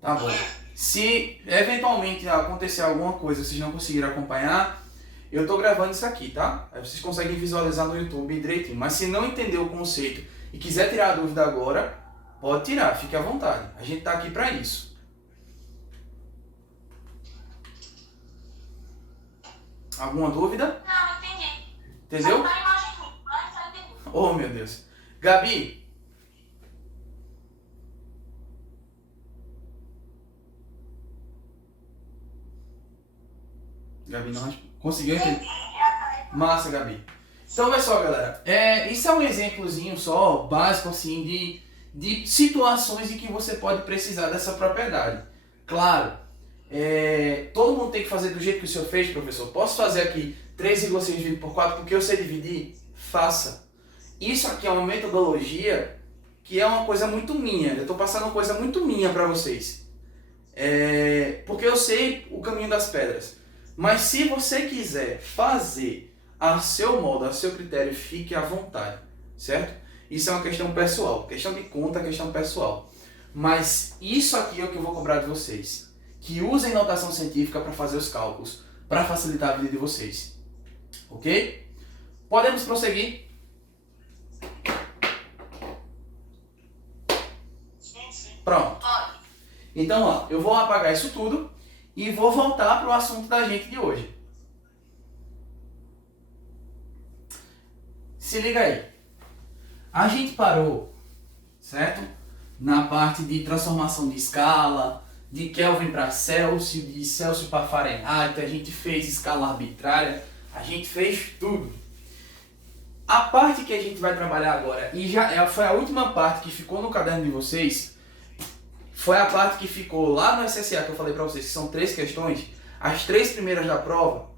Tá bom. Se eventualmente acontecer alguma coisa e vocês não conseguirem acompanhar, eu tô gravando isso aqui, tá? Aí vocês conseguem visualizar no YouTube direitinho. Mas se não entender o conceito e quiser tirar a dúvida agora, pode tirar, fique à vontade. A gente tá aqui para isso. Alguma dúvida? Não, entendi. Entendeu? Só tá a imagem ruim, mas só entendi. Oh, meu Deus. Gabi. Gabi não conseguiu entender. Massa, Gabi. Então, olha só, galera. Isso é um exemplozinho só, básico, assim, de situações em que você pode precisar dessa propriedade. Claro, todo mundo tem que fazer do jeito que o senhor fez, professor. Posso fazer aqui 3,6 dividido por 4 porque eu sei dividir? Faça. Isso aqui é uma metodologia que é uma coisa muito minha. Eu estou passando uma coisa muito minha para vocês. Porque eu sei o caminho das pedras. Mas se você quiser fazer a seu modo, a seu critério, fique à vontade, certo? Isso é uma questão pessoal, questão de conta, questão pessoal. Mas isso aqui é o que eu vou cobrar de vocês. Que usem notação científica para fazer os cálculos, para facilitar a vida de vocês. Ok? Podemos prosseguir? Sim. Pronto. Pode. Então, ó, eu vou apagar isso tudo e vou voltar para o assunto da gente de hoje. Se liga aí. A gente parou, certo? Na parte de transformação de escala, de Kelvin para Celsius, de Celsius para Fahrenheit, a gente fez escala arbitrária, a gente fez tudo. A parte que a gente vai trabalhar agora, e foi a última parte que ficou no caderno de vocês, foi a parte que ficou lá no SSA que eu falei para vocês, que são 3 questões, as 3 primeiras da prova,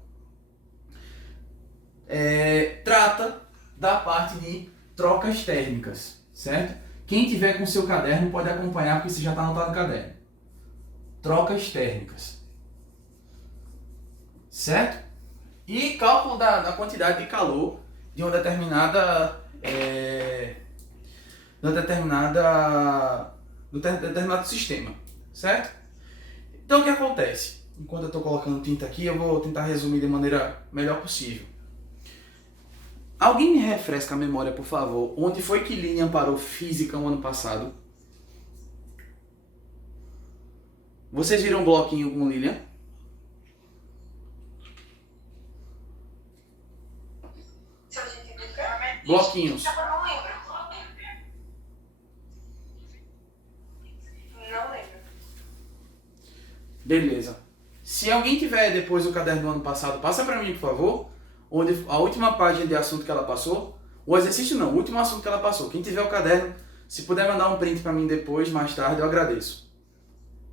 trata da parte de trocas térmicas, certo? Quem tiver com seu caderno pode acompanhar, porque isso já está anotado no caderno. Trocas térmicas. Certo? E cálculo da quantidade de calor de um determinado sistema. Certo? Então o que acontece? Enquanto eu estou colocando tinta aqui, eu vou tentar resumir de maneira melhor possível. Alguém me refresca a memória, por favor, onde foi que Lilian parou física no ano passado? Vocês viram um bloquinho com Lilian? Se a gente entender o quê? Bloquinhos. Eu não lembro. Não lembro. Beleza. Se alguém tiver depois o caderno do ano passado, passa pra mim, por favor. Onde a última página de assunto que ela passou, o exercício não, o último assunto que ela passou. Quem tiver o caderno, se puder mandar um print para mim depois, mais tarde, eu agradeço.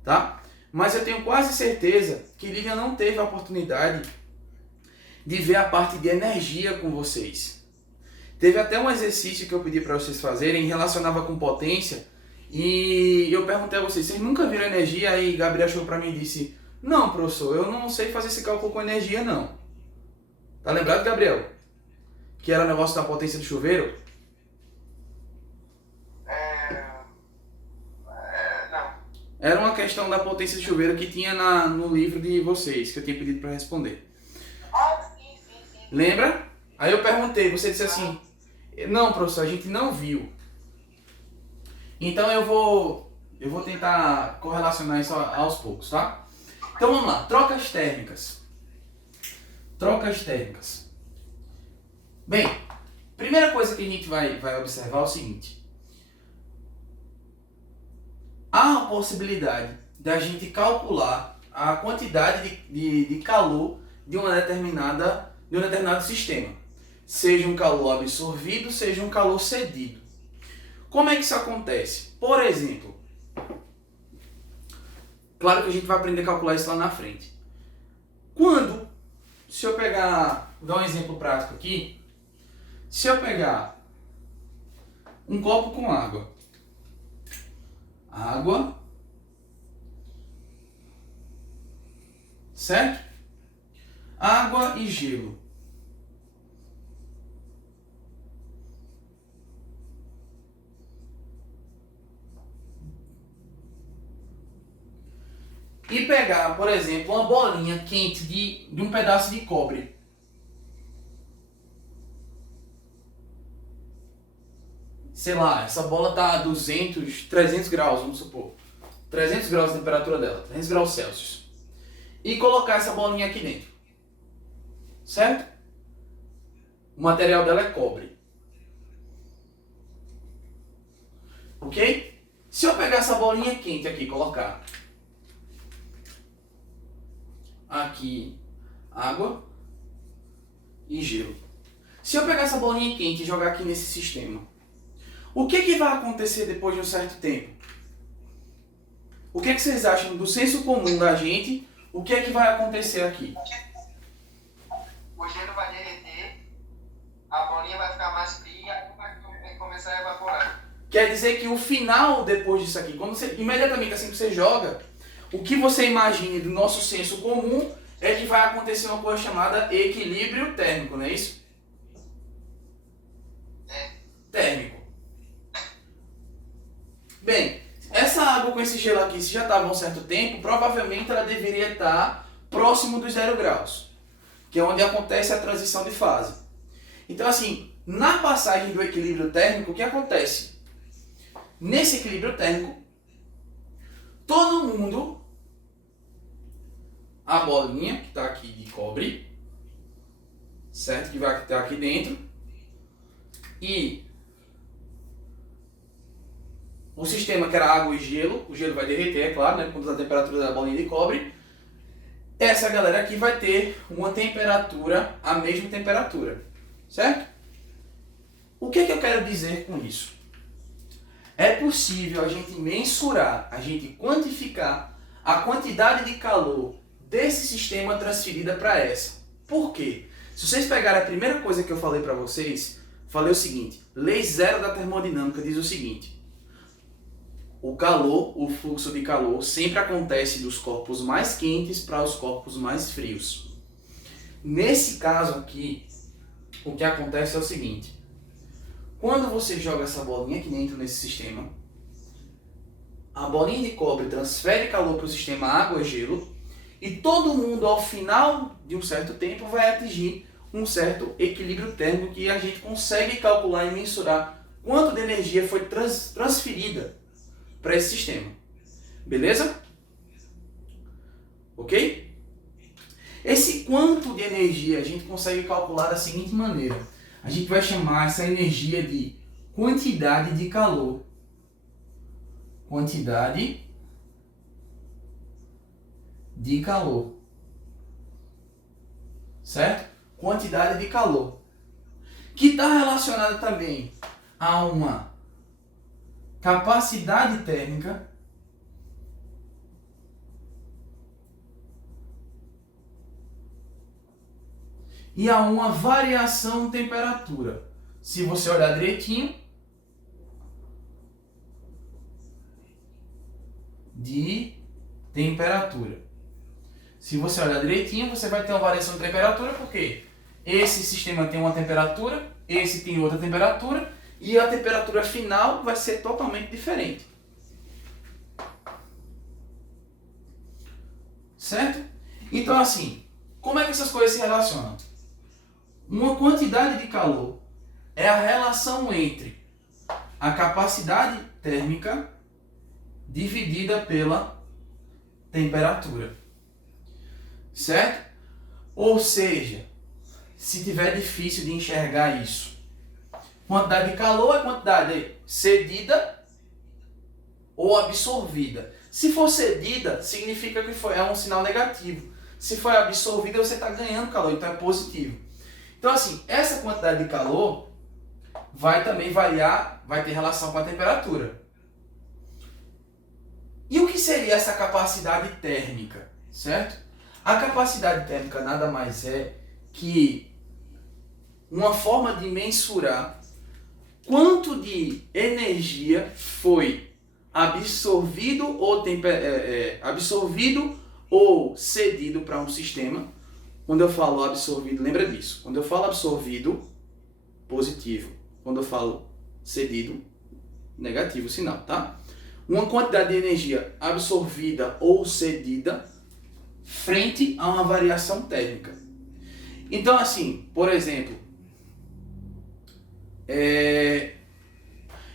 Tá? Mas eu tenho quase certeza que Lilian não teve a oportunidade de ver a parte de energia com vocês. Teve até um exercício que eu pedi para vocês fazerem, relacionava com potência, e eu perguntei a vocês nunca viram energia? Aí Gabriel chegou para mim e disse, não, professor, eu não sei fazer esse cálculo com energia, não. Tá lembrado, Gabriel? Que era o negócio da potência do chuveiro? Não. Era uma questão da potência do chuveiro que tinha no livro de vocês, que eu tinha pedido para responder. Ah, sim. Lembra? Aí eu perguntei, você disse assim, Não, professor, a gente não viu. Então eu vou tentar correlacionar isso aos poucos, tá? Então vamos lá, trocas térmicas. Trocas térmicas. Bem, primeira coisa que a gente vai observar é o seguinte. Há a possibilidade da gente calcular a quantidade de calor de um determinado sistema. Seja um calor absorvido, seja um calor cedido. Como é que isso acontece? Por exemplo, claro que a gente vai aprender a calcular isso lá na frente. Se eu pegar, vou dar um exemplo prático aqui. Se eu pegar um copo com água, certo? Água e gelo. E pegar, por exemplo, uma bolinha quente de um pedaço de cobre. Sei lá, essa bola está a 300 graus, vamos supor. 300 graus a temperatura dela, 300 graus Celsius. E colocar essa bolinha aqui dentro. Certo? O material dela é cobre. Ok? Se eu pegar essa bolinha quente aqui e colocar aqui água e gelo. Se eu pegar essa bolinha quente e jogar aqui nesse sistema, o que vai acontecer depois de um certo tempo? O que vocês acham do senso comum da gente? O que vai acontecer aqui? O gelo vai derreter, a bolinha vai ficar mais fria e vai começar a evaporar. Quer dizer que o final depois disso aqui, quando você, imediatamente assim que você joga, o que você imagina do nosso senso comum é que vai acontecer uma coisa chamada equilíbrio térmico, não é isso? Térmico. Bem, essa água com esse gelo aqui, se já estava há um certo tempo, provavelmente ela deveria estar próximo dos 0 graus, que é onde acontece a transição de fase. Então assim, na passagem do equilíbrio térmico, o que acontece? Nesse equilíbrio térmico, todo mundo, a bolinha que está aqui de cobre, certo? Que vai estar aqui dentro, e o sistema que era água e gelo, o gelo vai derreter, é claro, né, quando a temperatura da bolinha de cobre, essa galera aqui vai ter uma temperatura, a mesma temperatura, certo? O que eu quero dizer com isso? É possível a gente mensurar, a gente quantificar a quantidade de calor desse sistema transferida para essa. Por quê? Se vocês pegarem a primeira coisa que eu falei para vocês, falei o seguinte, lei zero da termodinâmica diz o seguinte, o calor, o fluxo de calor sempre acontece dos corpos mais quentes para os corpos mais frios. Nesse caso aqui, o que acontece é o seguinte, quando você joga essa bolinha aqui dentro nesse sistema, a bolinha de cobre transfere calor para o sistema água e gelo e todo mundo ao final de um certo tempo vai atingir um certo equilíbrio térmico que a gente consegue calcular e mensurar quanto de energia foi transferida para esse sistema. Beleza? Ok? Esse quanto de energia a gente consegue calcular da seguinte maneira. A gente vai chamar essa energia de quantidade de calor. Quantidade de calor. Certo? Quantidade de calor. Que está relacionada também a uma capacidade térmica e a uma variação de temperatura. Se você olhar direitinho, de temperatura. Se você olhar direitinho, você vai ter uma variação de temperatura, porque esse sistema tem uma temperatura, esse tem outra temperatura, e a temperatura final vai ser totalmente diferente. Certo? Então assim, como é que essas coisas se relacionam? Uma quantidade de calor é a relação entre a capacidade térmica dividida pela temperatura. Certo? Ou seja, se tiver difícil de enxergar isso, quantidade de calor é quantidade cedida ou absorvida. Se for cedida, significa que é um sinal negativo. Se for absorvida, você está ganhando calor, então é positivo. Então assim, essa quantidade de calor vai também variar, vai ter relação com a temperatura. E o que seria essa capacidade térmica, certo? A capacidade térmica nada mais é que uma forma de mensurar quanto de energia foi absorvido ou cedido para um sistema. Quando eu falo absorvido, lembra disso. Quando eu falo absorvido, positivo. Quando eu falo cedido, negativo o sinal, tá? Uma quantidade de energia absorvida ou cedida frente a uma variação térmica. Então, assim, por exemplo,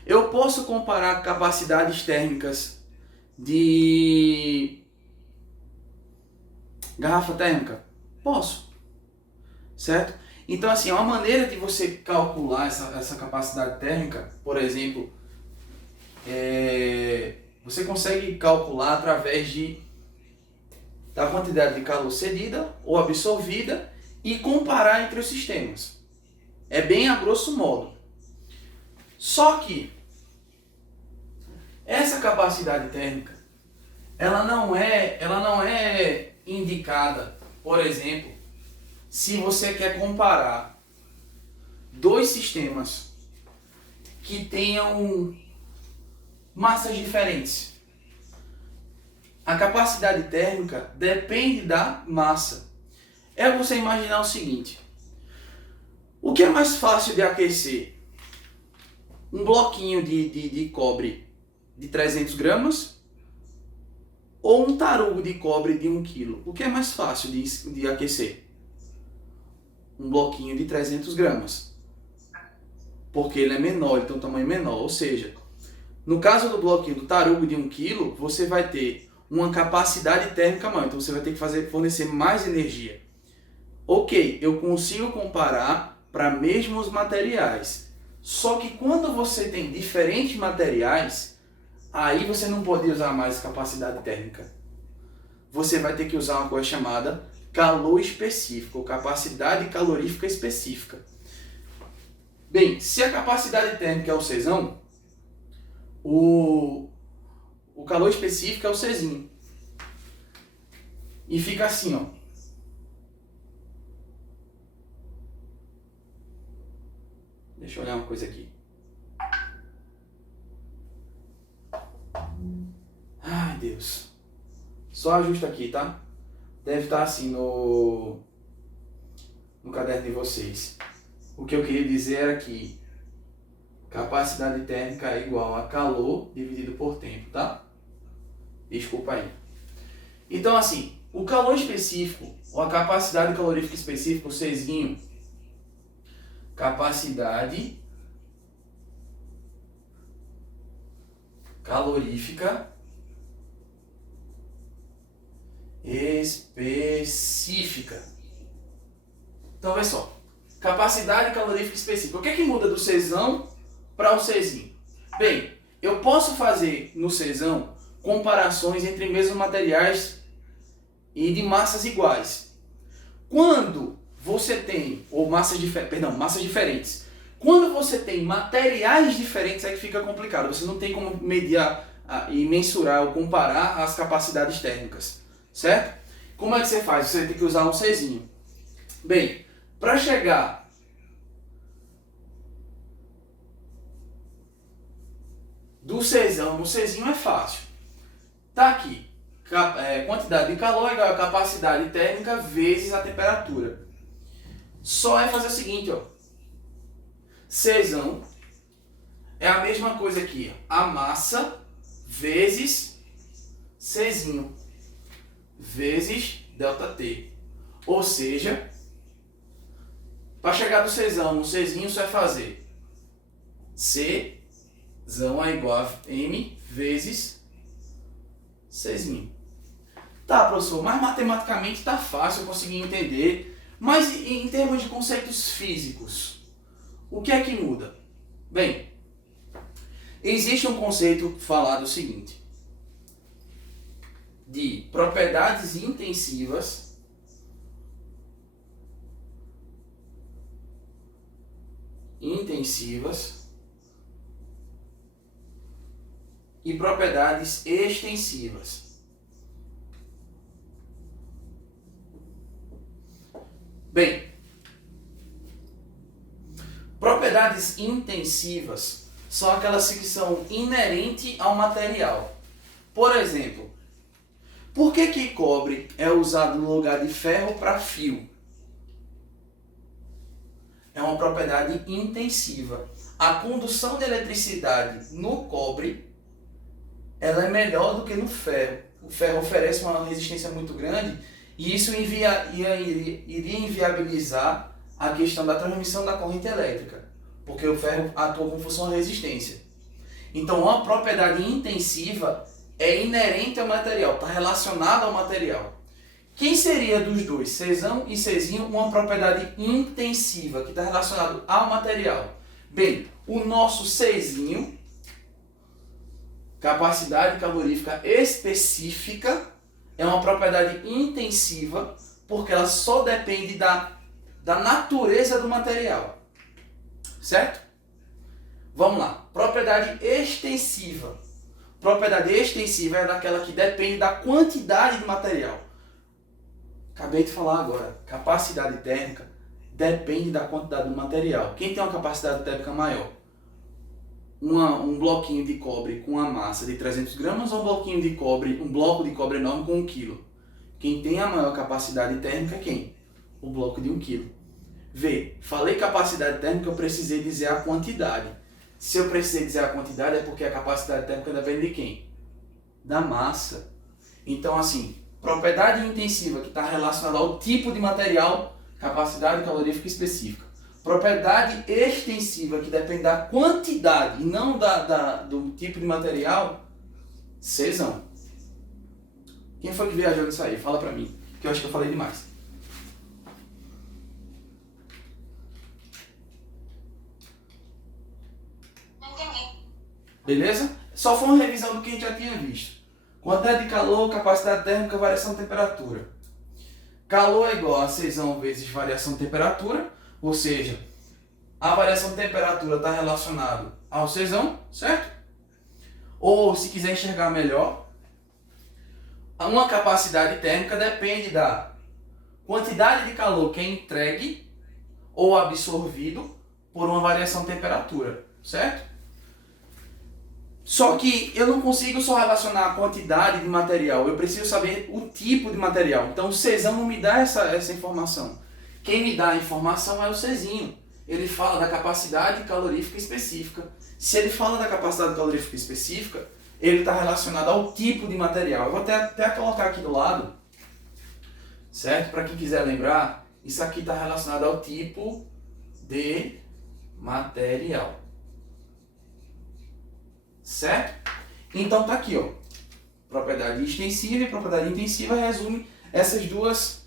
eu posso comparar capacidades térmicas de garrafa térmica? Posso. Certo? Então, assim, uma maneira de você calcular essa capacidade térmica, por exemplo, você consegue calcular através da quantidade de calor cedida ou absorvida e comparar entre os sistemas. É bem a grosso modo. Só que essa capacidade térmica, ela não é indicada, por exemplo, se você quer comparar dois sistemas que tenham massas diferentes. A capacidade térmica depende da massa. É você imaginar o seguinte: o que é mais fácil de aquecer? Um bloquinho de cobre de 300 gramas ou um tarugo de cobre de 1 kg? O que é mais fácil de aquecer? Um bloquinho de 300 gramas. Porque ele é menor, ele tem um tamanho menor. Ou seja, no caso do bloquinho do tarugo de 1 kg, você vai ter uma capacidade térmica maior. Então você vai ter que fornecer mais energia. Ok, eu consigo comparar para mesmos materiais. Só que quando você tem diferentes materiais, aí você não pode usar mais capacidade térmica. Você vai ter que usar uma coisa chamada calor específico, ou capacidade calorífica específica. Bem, se a capacidade térmica é o Czão, o calor específico é o Czinho. E fica assim, ó. Deixa eu olhar uma coisa aqui. Ai, Deus. Só ajusta aqui, tá? Deve estar assim no caderno de vocês. O que eu queria dizer era que capacidade térmica é igual a calor dividido por tempo, tá? Desculpa aí. Então, assim, o calor específico, ou a capacidade calorífica específica, o Czinho, capacidade calorífica específica. Então, olha só. Capacidade calorífica específica. O que é que muda do Czão para o Czinho? Bem, eu posso fazer no Czão comparações entre mesmos materiais e de massas iguais. Quando você tem, massas diferentes. Quando você tem materiais diferentes é que fica complicado. Você não tem como medir e mensurar ou comparar as capacidades térmicas. Certo? Como é que você faz? Você tem que usar um Czinho. Bem, para chegar do Czão no Czinho é fácil. Tá aqui. Quantidade de calor igual a capacidade térmica vezes a temperatura. Só é fazer o seguinte, ó. Czão é a mesma coisa aqui, ó. A massa vezes Czinho vezes ΔT. Ou seja, para chegar do Czão no Czinho, você vai fazer Czão é igual a M vezes Czinho. Tá, professor, mas matematicamente tá fácil, eu consegui entender. Mas em termos de conceitos físicos, o que é que muda? Bem, existe um conceito falado o seguinte, de propriedades intensivas e propriedades extensivas. Bem, propriedades intensivas são aquelas que são inerentes ao material. Por exemplo, por que cobre é usado no lugar de ferro para fio? É uma propriedade intensiva. A condução de eletricidade no cobre ela é melhor do que no ferro. O ferro oferece uma resistência muito grande e isso iria inviabilizar a questão da transmissão da corrente elétrica, porque o ferro atua como se fosse uma resistência. Então, uma propriedade intensiva é inerente ao material, está relacionada ao material. Quem seria dos dois, Czão e Czinho, uma propriedade intensiva que está relacionado ao material? Bem, o nosso Czinho, capacidade calorífica específica, é uma propriedade intensiva porque ela só depende da natureza do material. Certo? Vamos lá. Propriedade extensiva. Propriedade extensiva é daquela que depende da quantidade de material. Acabei de falar agora. Capacidade térmica depende da quantidade do material. Quem tem uma capacidade térmica maior? Um bloquinho de cobre com uma massa de 300 gramas ou um bloco de cobre enorme com 1 kg? Quem tem a maior capacidade térmica é quem? O bloco de 1 kg. Vê, falei capacidade térmica, eu precisei dizer a quantidade. Se eu precisei dizer a quantidade é porque a capacidade térmica depende de quem? Da massa. Então assim, propriedade intensiva que está relacionada ao tipo de material, capacidade calorífica específica. Propriedade extensiva, que depende da quantidade e não do tipo de material, Czão. Quem foi que viajou nisso aí? Fala pra mim, que eu acho que eu falei demais. Não entendi. Beleza? Só foi uma revisão do que a gente já tinha visto. Quantidade de calor, capacidade térmica, variação de temperatura. Calor é igual a Czão vezes variação de temperatura. Ou seja, a variação de temperatura está relacionada ao Czão, certo? Ou, se quiser enxergar melhor, uma capacidade térmica depende da quantidade de calor que é entregue ou absorvido por uma variação de temperatura, certo? Só que eu não consigo só relacionar a quantidade de material, eu preciso saber o tipo de material. Então o Czão não me dá essa informação. Quem me dá a informação é o Czinho. Ele fala da capacidade calorífica específica. Se ele fala da capacidade calorífica específica, ele está relacionado ao tipo de material. Eu vou até colocar aqui do lado, certo? Para quem quiser lembrar, isso aqui está relacionado ao tipo de material. Certo? Então tá aqui, ó. Propriedade extensiva e propriedade intensiva resume essas duas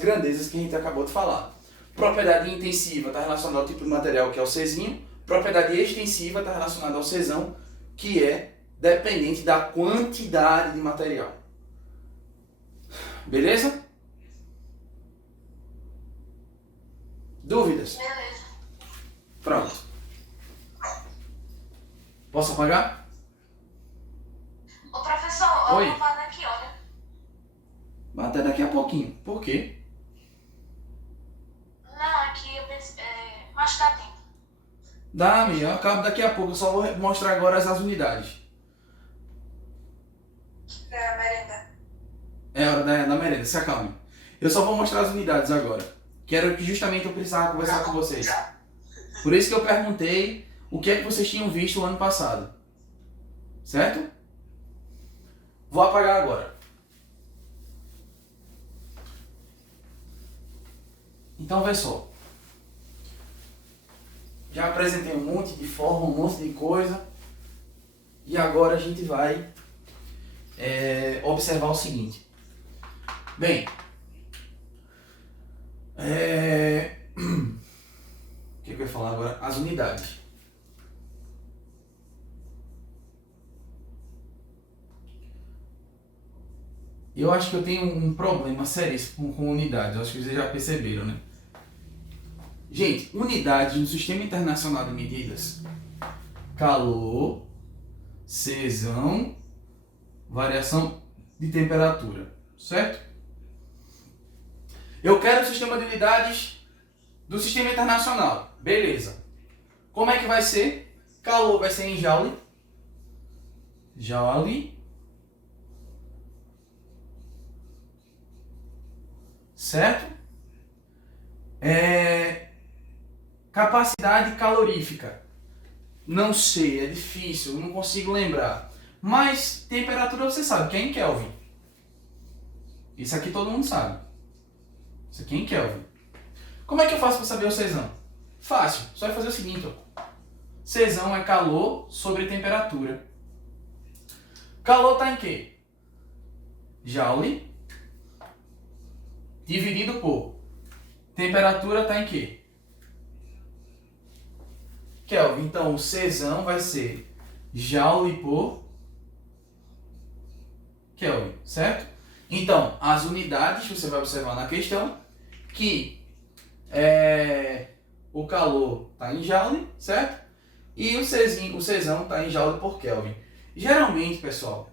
grandezas que a gente acabou de falar. Propriedade intensiva está relacionada ao tipo de material, que é o Czinho. Propriedade extensiva está relacionada ao Czão, que é dependente da quantidade de material. Beleza? Dúvidas? Beleza. Pronto. Posso apagar? Ô professor, Oi. eu vou falar daqui, olha. Até daqui a pouquinho. Por quê? Não, aqui eu pensei. Acho que dá tempo. Dá, amigo. Eu acabo daqui a pouco. Eu só vou mostrar agora as unidades. É a merenda. É hora da merenda. Se acalme. Eu só vou mostrar as unidades agora. Que era o que justamente eu precisava conversar com vocês. Por isso que eu perguntei o que é que vocês tinham visto o ano passado. Certo? Vou apagar agora. Então, vê só. Já apresentei um monte de forma, um monte de coisa. E agora a gente vai observar o seguinte. Bem, o que eu ia falar agora? As unidades. Eu acho que eu tenho um problema seríssimo com unidades. Eu acho que vocês já perceberam, né? Gente, unidades no Sistema Internacional de Medidas. Calor, Czão, variação de temperatura. Certo? Eu quero o sistema de unidades do Sistema Internacional. Beleza. Como é que vai ser? Calor vai ser em Joule. Joule. Certo? Capacidade calorífica. Não sei, é difícil, não consigo lembrar. Mas temperatura você sabe, que é em Kelvin. Isso aqui todo mundo sabe. Isso aqui é em Kelvin. Como é que eu faço para saber o Czão? Fácil, só vai fazer o seguinte. Ó. Czão é calor sobre temperatura. Calor está em quê? Joule dividido por temperatura está em quê? Kelvin. Então o Czão vai ser Joule por Kelvin, certo? Então, as unidades, você vai observar na questão que o calor está em Joule, certo? E o Czão está em Joule por Kelvin. Geralmente, pessoal,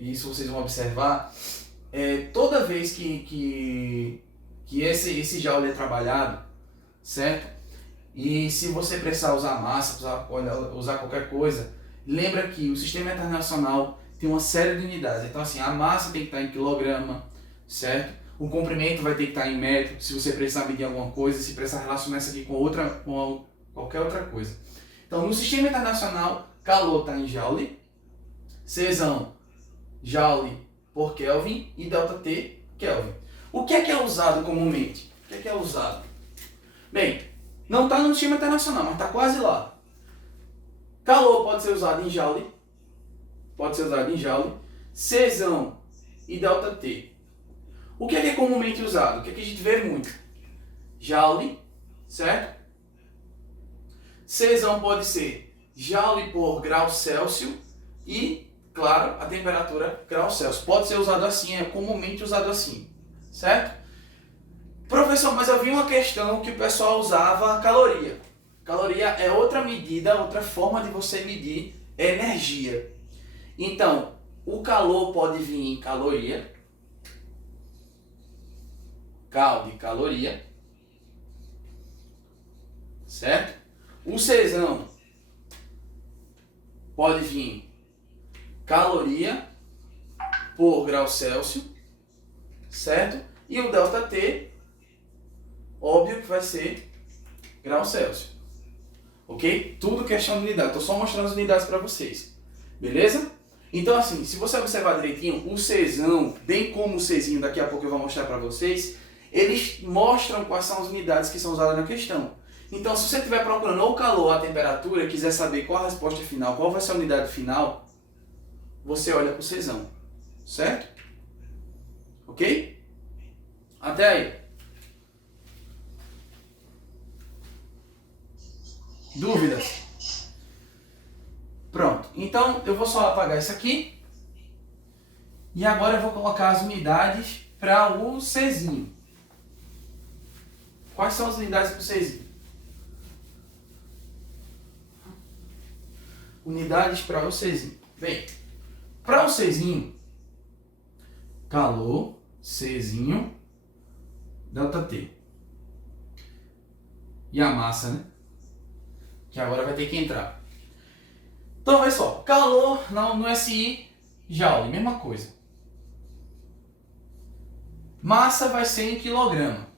isso vocês vão observar, toda vez que esse Joule é trabalhado, certo? E se você precisar usar massa, usar qualquer coisa, lembra que o Sistema Internacional tem uma série de unidades. Então, assim, a massa tem que estar em quilograma, certo? O comprimento vai ter que estar em metro, se você precisar medir alguma coisa, se precisar relacionar isso aqui com qualquer outra coisa. Então, no Sistema Internacional, calor está em Joule, Czão, Joule por Kelvin e ΔT, Kelvin. O que é usado comumente? O que é usado? Bem, não está no Sistema Internacional, mas está quase lá. Calor pode ser usado em Joule. Pode ser usado em Joule, Czão e ΔT. O que é comumente usado? O que a gente vê muito? Joule, certo? Czão pode ser Joule por grau Celsius e, claro, a temperatura grau Celsius. Pode ser usado assim, é comumente usado assim, certo? Professor, mas eu vi uma questão que o pessoal usava caloria. Caloria é outra medida, outra forma de você medir energia. Então, o calor pode vir em caloria, cal de caloria, certo? O Czão pode vir caloria por grau Celsius, certo? E o ΔT, óbvio que vai ser grau Celsius, ok? Tudo questão de unidade, estou só mostrando as unidades para vocês, beleza? Então, assim, se você observar direitinho, o Czão, bem como o Czinho, daqui a pouco eu vou mostrar para vocês, eles mostram quais são as unidades que são usadas na questão. Então, se você estiver procurando ou o calor ou a temperatura e quiser saber qual a resposta final, qual vai ser a unidade final, você olha para o Czão, certo? Ok? Até aí. Dúvidas? Pronto, então eu vou só apagar isso aqui e agora eu vou colocar as unidades para o Czinho. Quais são as unidades para o Czinho? Unidades para o Czinho. Bem, para o Czinho, calor, Czinho, ΔT. E a massa, né? Que agora vai ter que entrar. Então, olha só, calor no SI, Joule, mesma coisa. Massa vai ser em quilograma.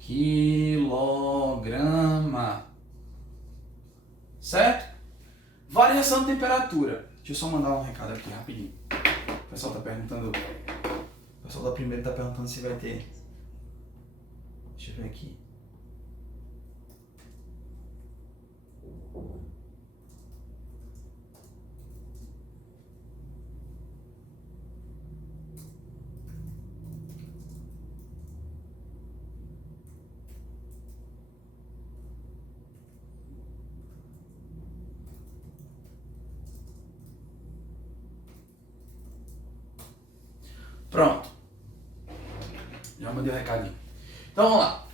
Quilograma. Certo? Variação de temperatura. Deixa eu só mandar um recado aqui rapidinho. O pessoal está perguntando. O pessoal da primeira está perguntando se vai ter. Deixa eu ver aqui. Pronto. Já mandei o recadinho. Então vamos lá.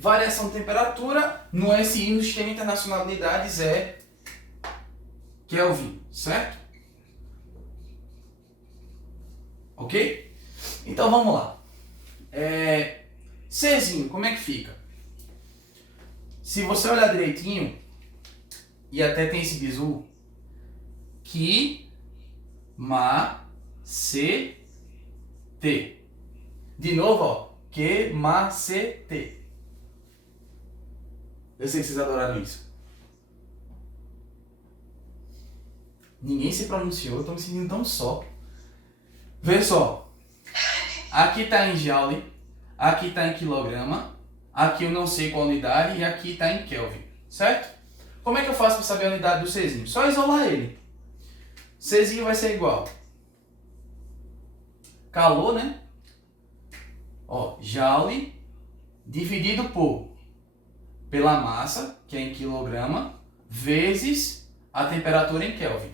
Variação de temperatura no SI, no Sistema Internacional de Unidades, é Kelvin, certo? Ok? Então vamos lá. Czinho, como é que fica? Se você olhar direitinho, e até tem esse bizu, que, ma, se, T. De novo, ó. Que, ma, se, T. Eu sei que vocês adoraram isso. Ninguém se pronunciou, eu tô me sentindo tão só. Vê só. Aqui tá em joule, aqui tá em quilograma, aqui eu não sei qual unidade e aqui tá em Kelvin, certo? Como é que eu faço para saber a unidade do Czinho? Só isolar ele. Czinho vai ser igual calor, né? Ó, joule dividido pela massa, que é em quilograma, vezes a temperatura em Kelvin.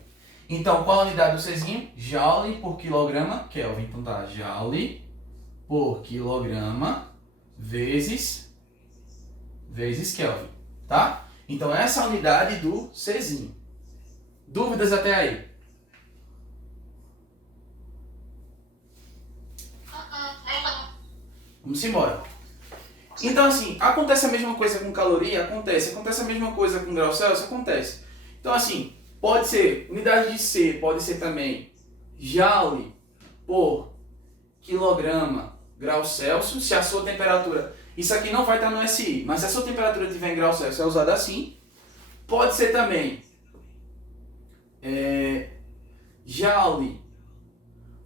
Então, qual a unidade do Czinho? Joule por quilograma Kelvin. Então tá, joule por quilograma vezes Kelvin, tá? Então essa é a unidade do Czinho. Dúvidas até aí? Vamos embora. Então assim, acontece a mesma coisa com caloria? Acontece. Acontece a mesma coisa com grau Celsius? Acontece. Então assim, pode ser, unidade de C, pode ser também joule por quilograma grau Celsius, se a sua temperatura... Isso aqui não vai estar no SI, mas se a sua temperatura estiver em grau Celsius, é usada assim. Pode ser também joule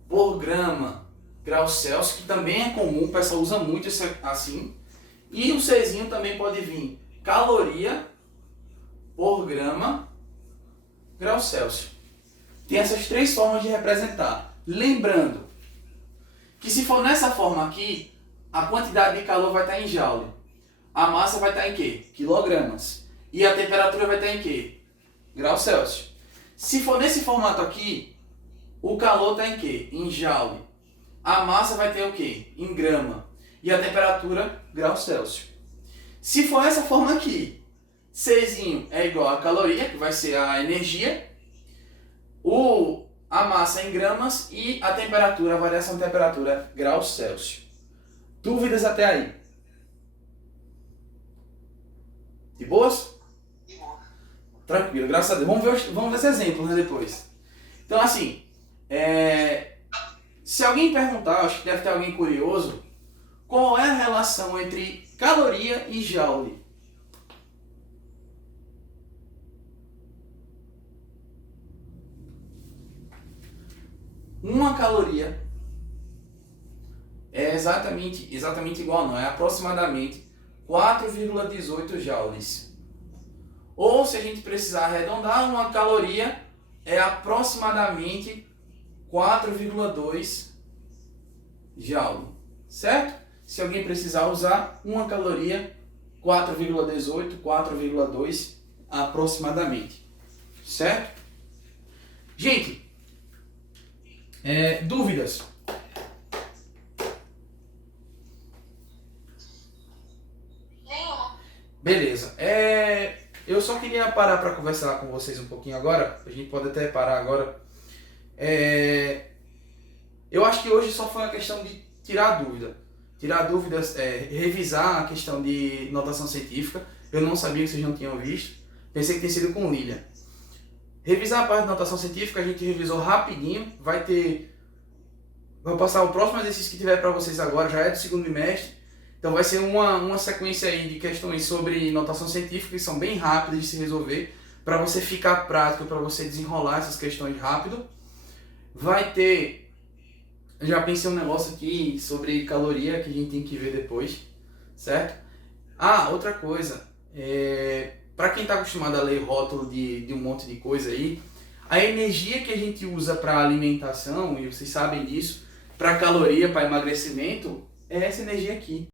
por grama grau Celsius, que também é comum, o pessoal usa muito isso assim. E o Czinho também pode vir caloria por grama grau Celsius. Tem essas três formas de representar. Lembrando que se for nessa forma aqui, a quantidade de calor vai estar em joule. A massa vai estar em quê? Quilogramas. E a temperatura vai estar em quê? Grau Celsius. Se for nesse formato aqui, o calor está em quê? Em joule. A massa vai ter o quê? Em grama. E a temperatura, grau Celsius. Se for essa forma aqui, Czinho é igual a caloria, que vai ser a energia, a massa em gramas e a temperatura, a variação de temperatura, grau Celsius. Dúvidas até aí? De boas? De boa. Tranquilo, graças a Deus. Vamos ver esse exemplo, né, depois. Então assim, se alguém perguntar, acho que deve ter alguém curioso, qual é a relação entre caloria e joule? Uma caloria é exatamente igual, não, é aproximadamente 4,18 joules. Ou se a gente precisar arredondar, uma caloria é aproximadamente 4,2 joule, certo? Se alguém precisar usar, uma caloria, 4,18, 4,2 aproximadamente, certo? Gente, dúvidas? Nenhuma. Beleza. Eu só queria parar para conversar com vocês um pouquinho agora. A gente pode até parar agora. Eu acho que hoje só foi uma questão de tirar dúvida. Tirar dúvidas, revisar a questão de notação científica. Eu não sabia que vocês não tinham visto. Pensei que tinha sido com Lilian. Revisar a parte de notação científica, a gente revisou rapidinho. Vou passar o próximo exercício que tiver para vocês agora, já é do segundo bimestre. Então vai ser uma sequência aí de questões sobre notação científica que são bem rápidas de se resolver, para você ficar prático, para você desenrolar essas questões rápido. Vai ter, já pensei um negócio aqui sobre caloria que a gente tem que ver depois, certo? Outra coisa, para quem está acostumado a ler rótulo de um monte de coisa aí, a energia que a gente usa para alimentação, e vocês sabem disso, para caloria, para emagrecimento, é essa energia aqui.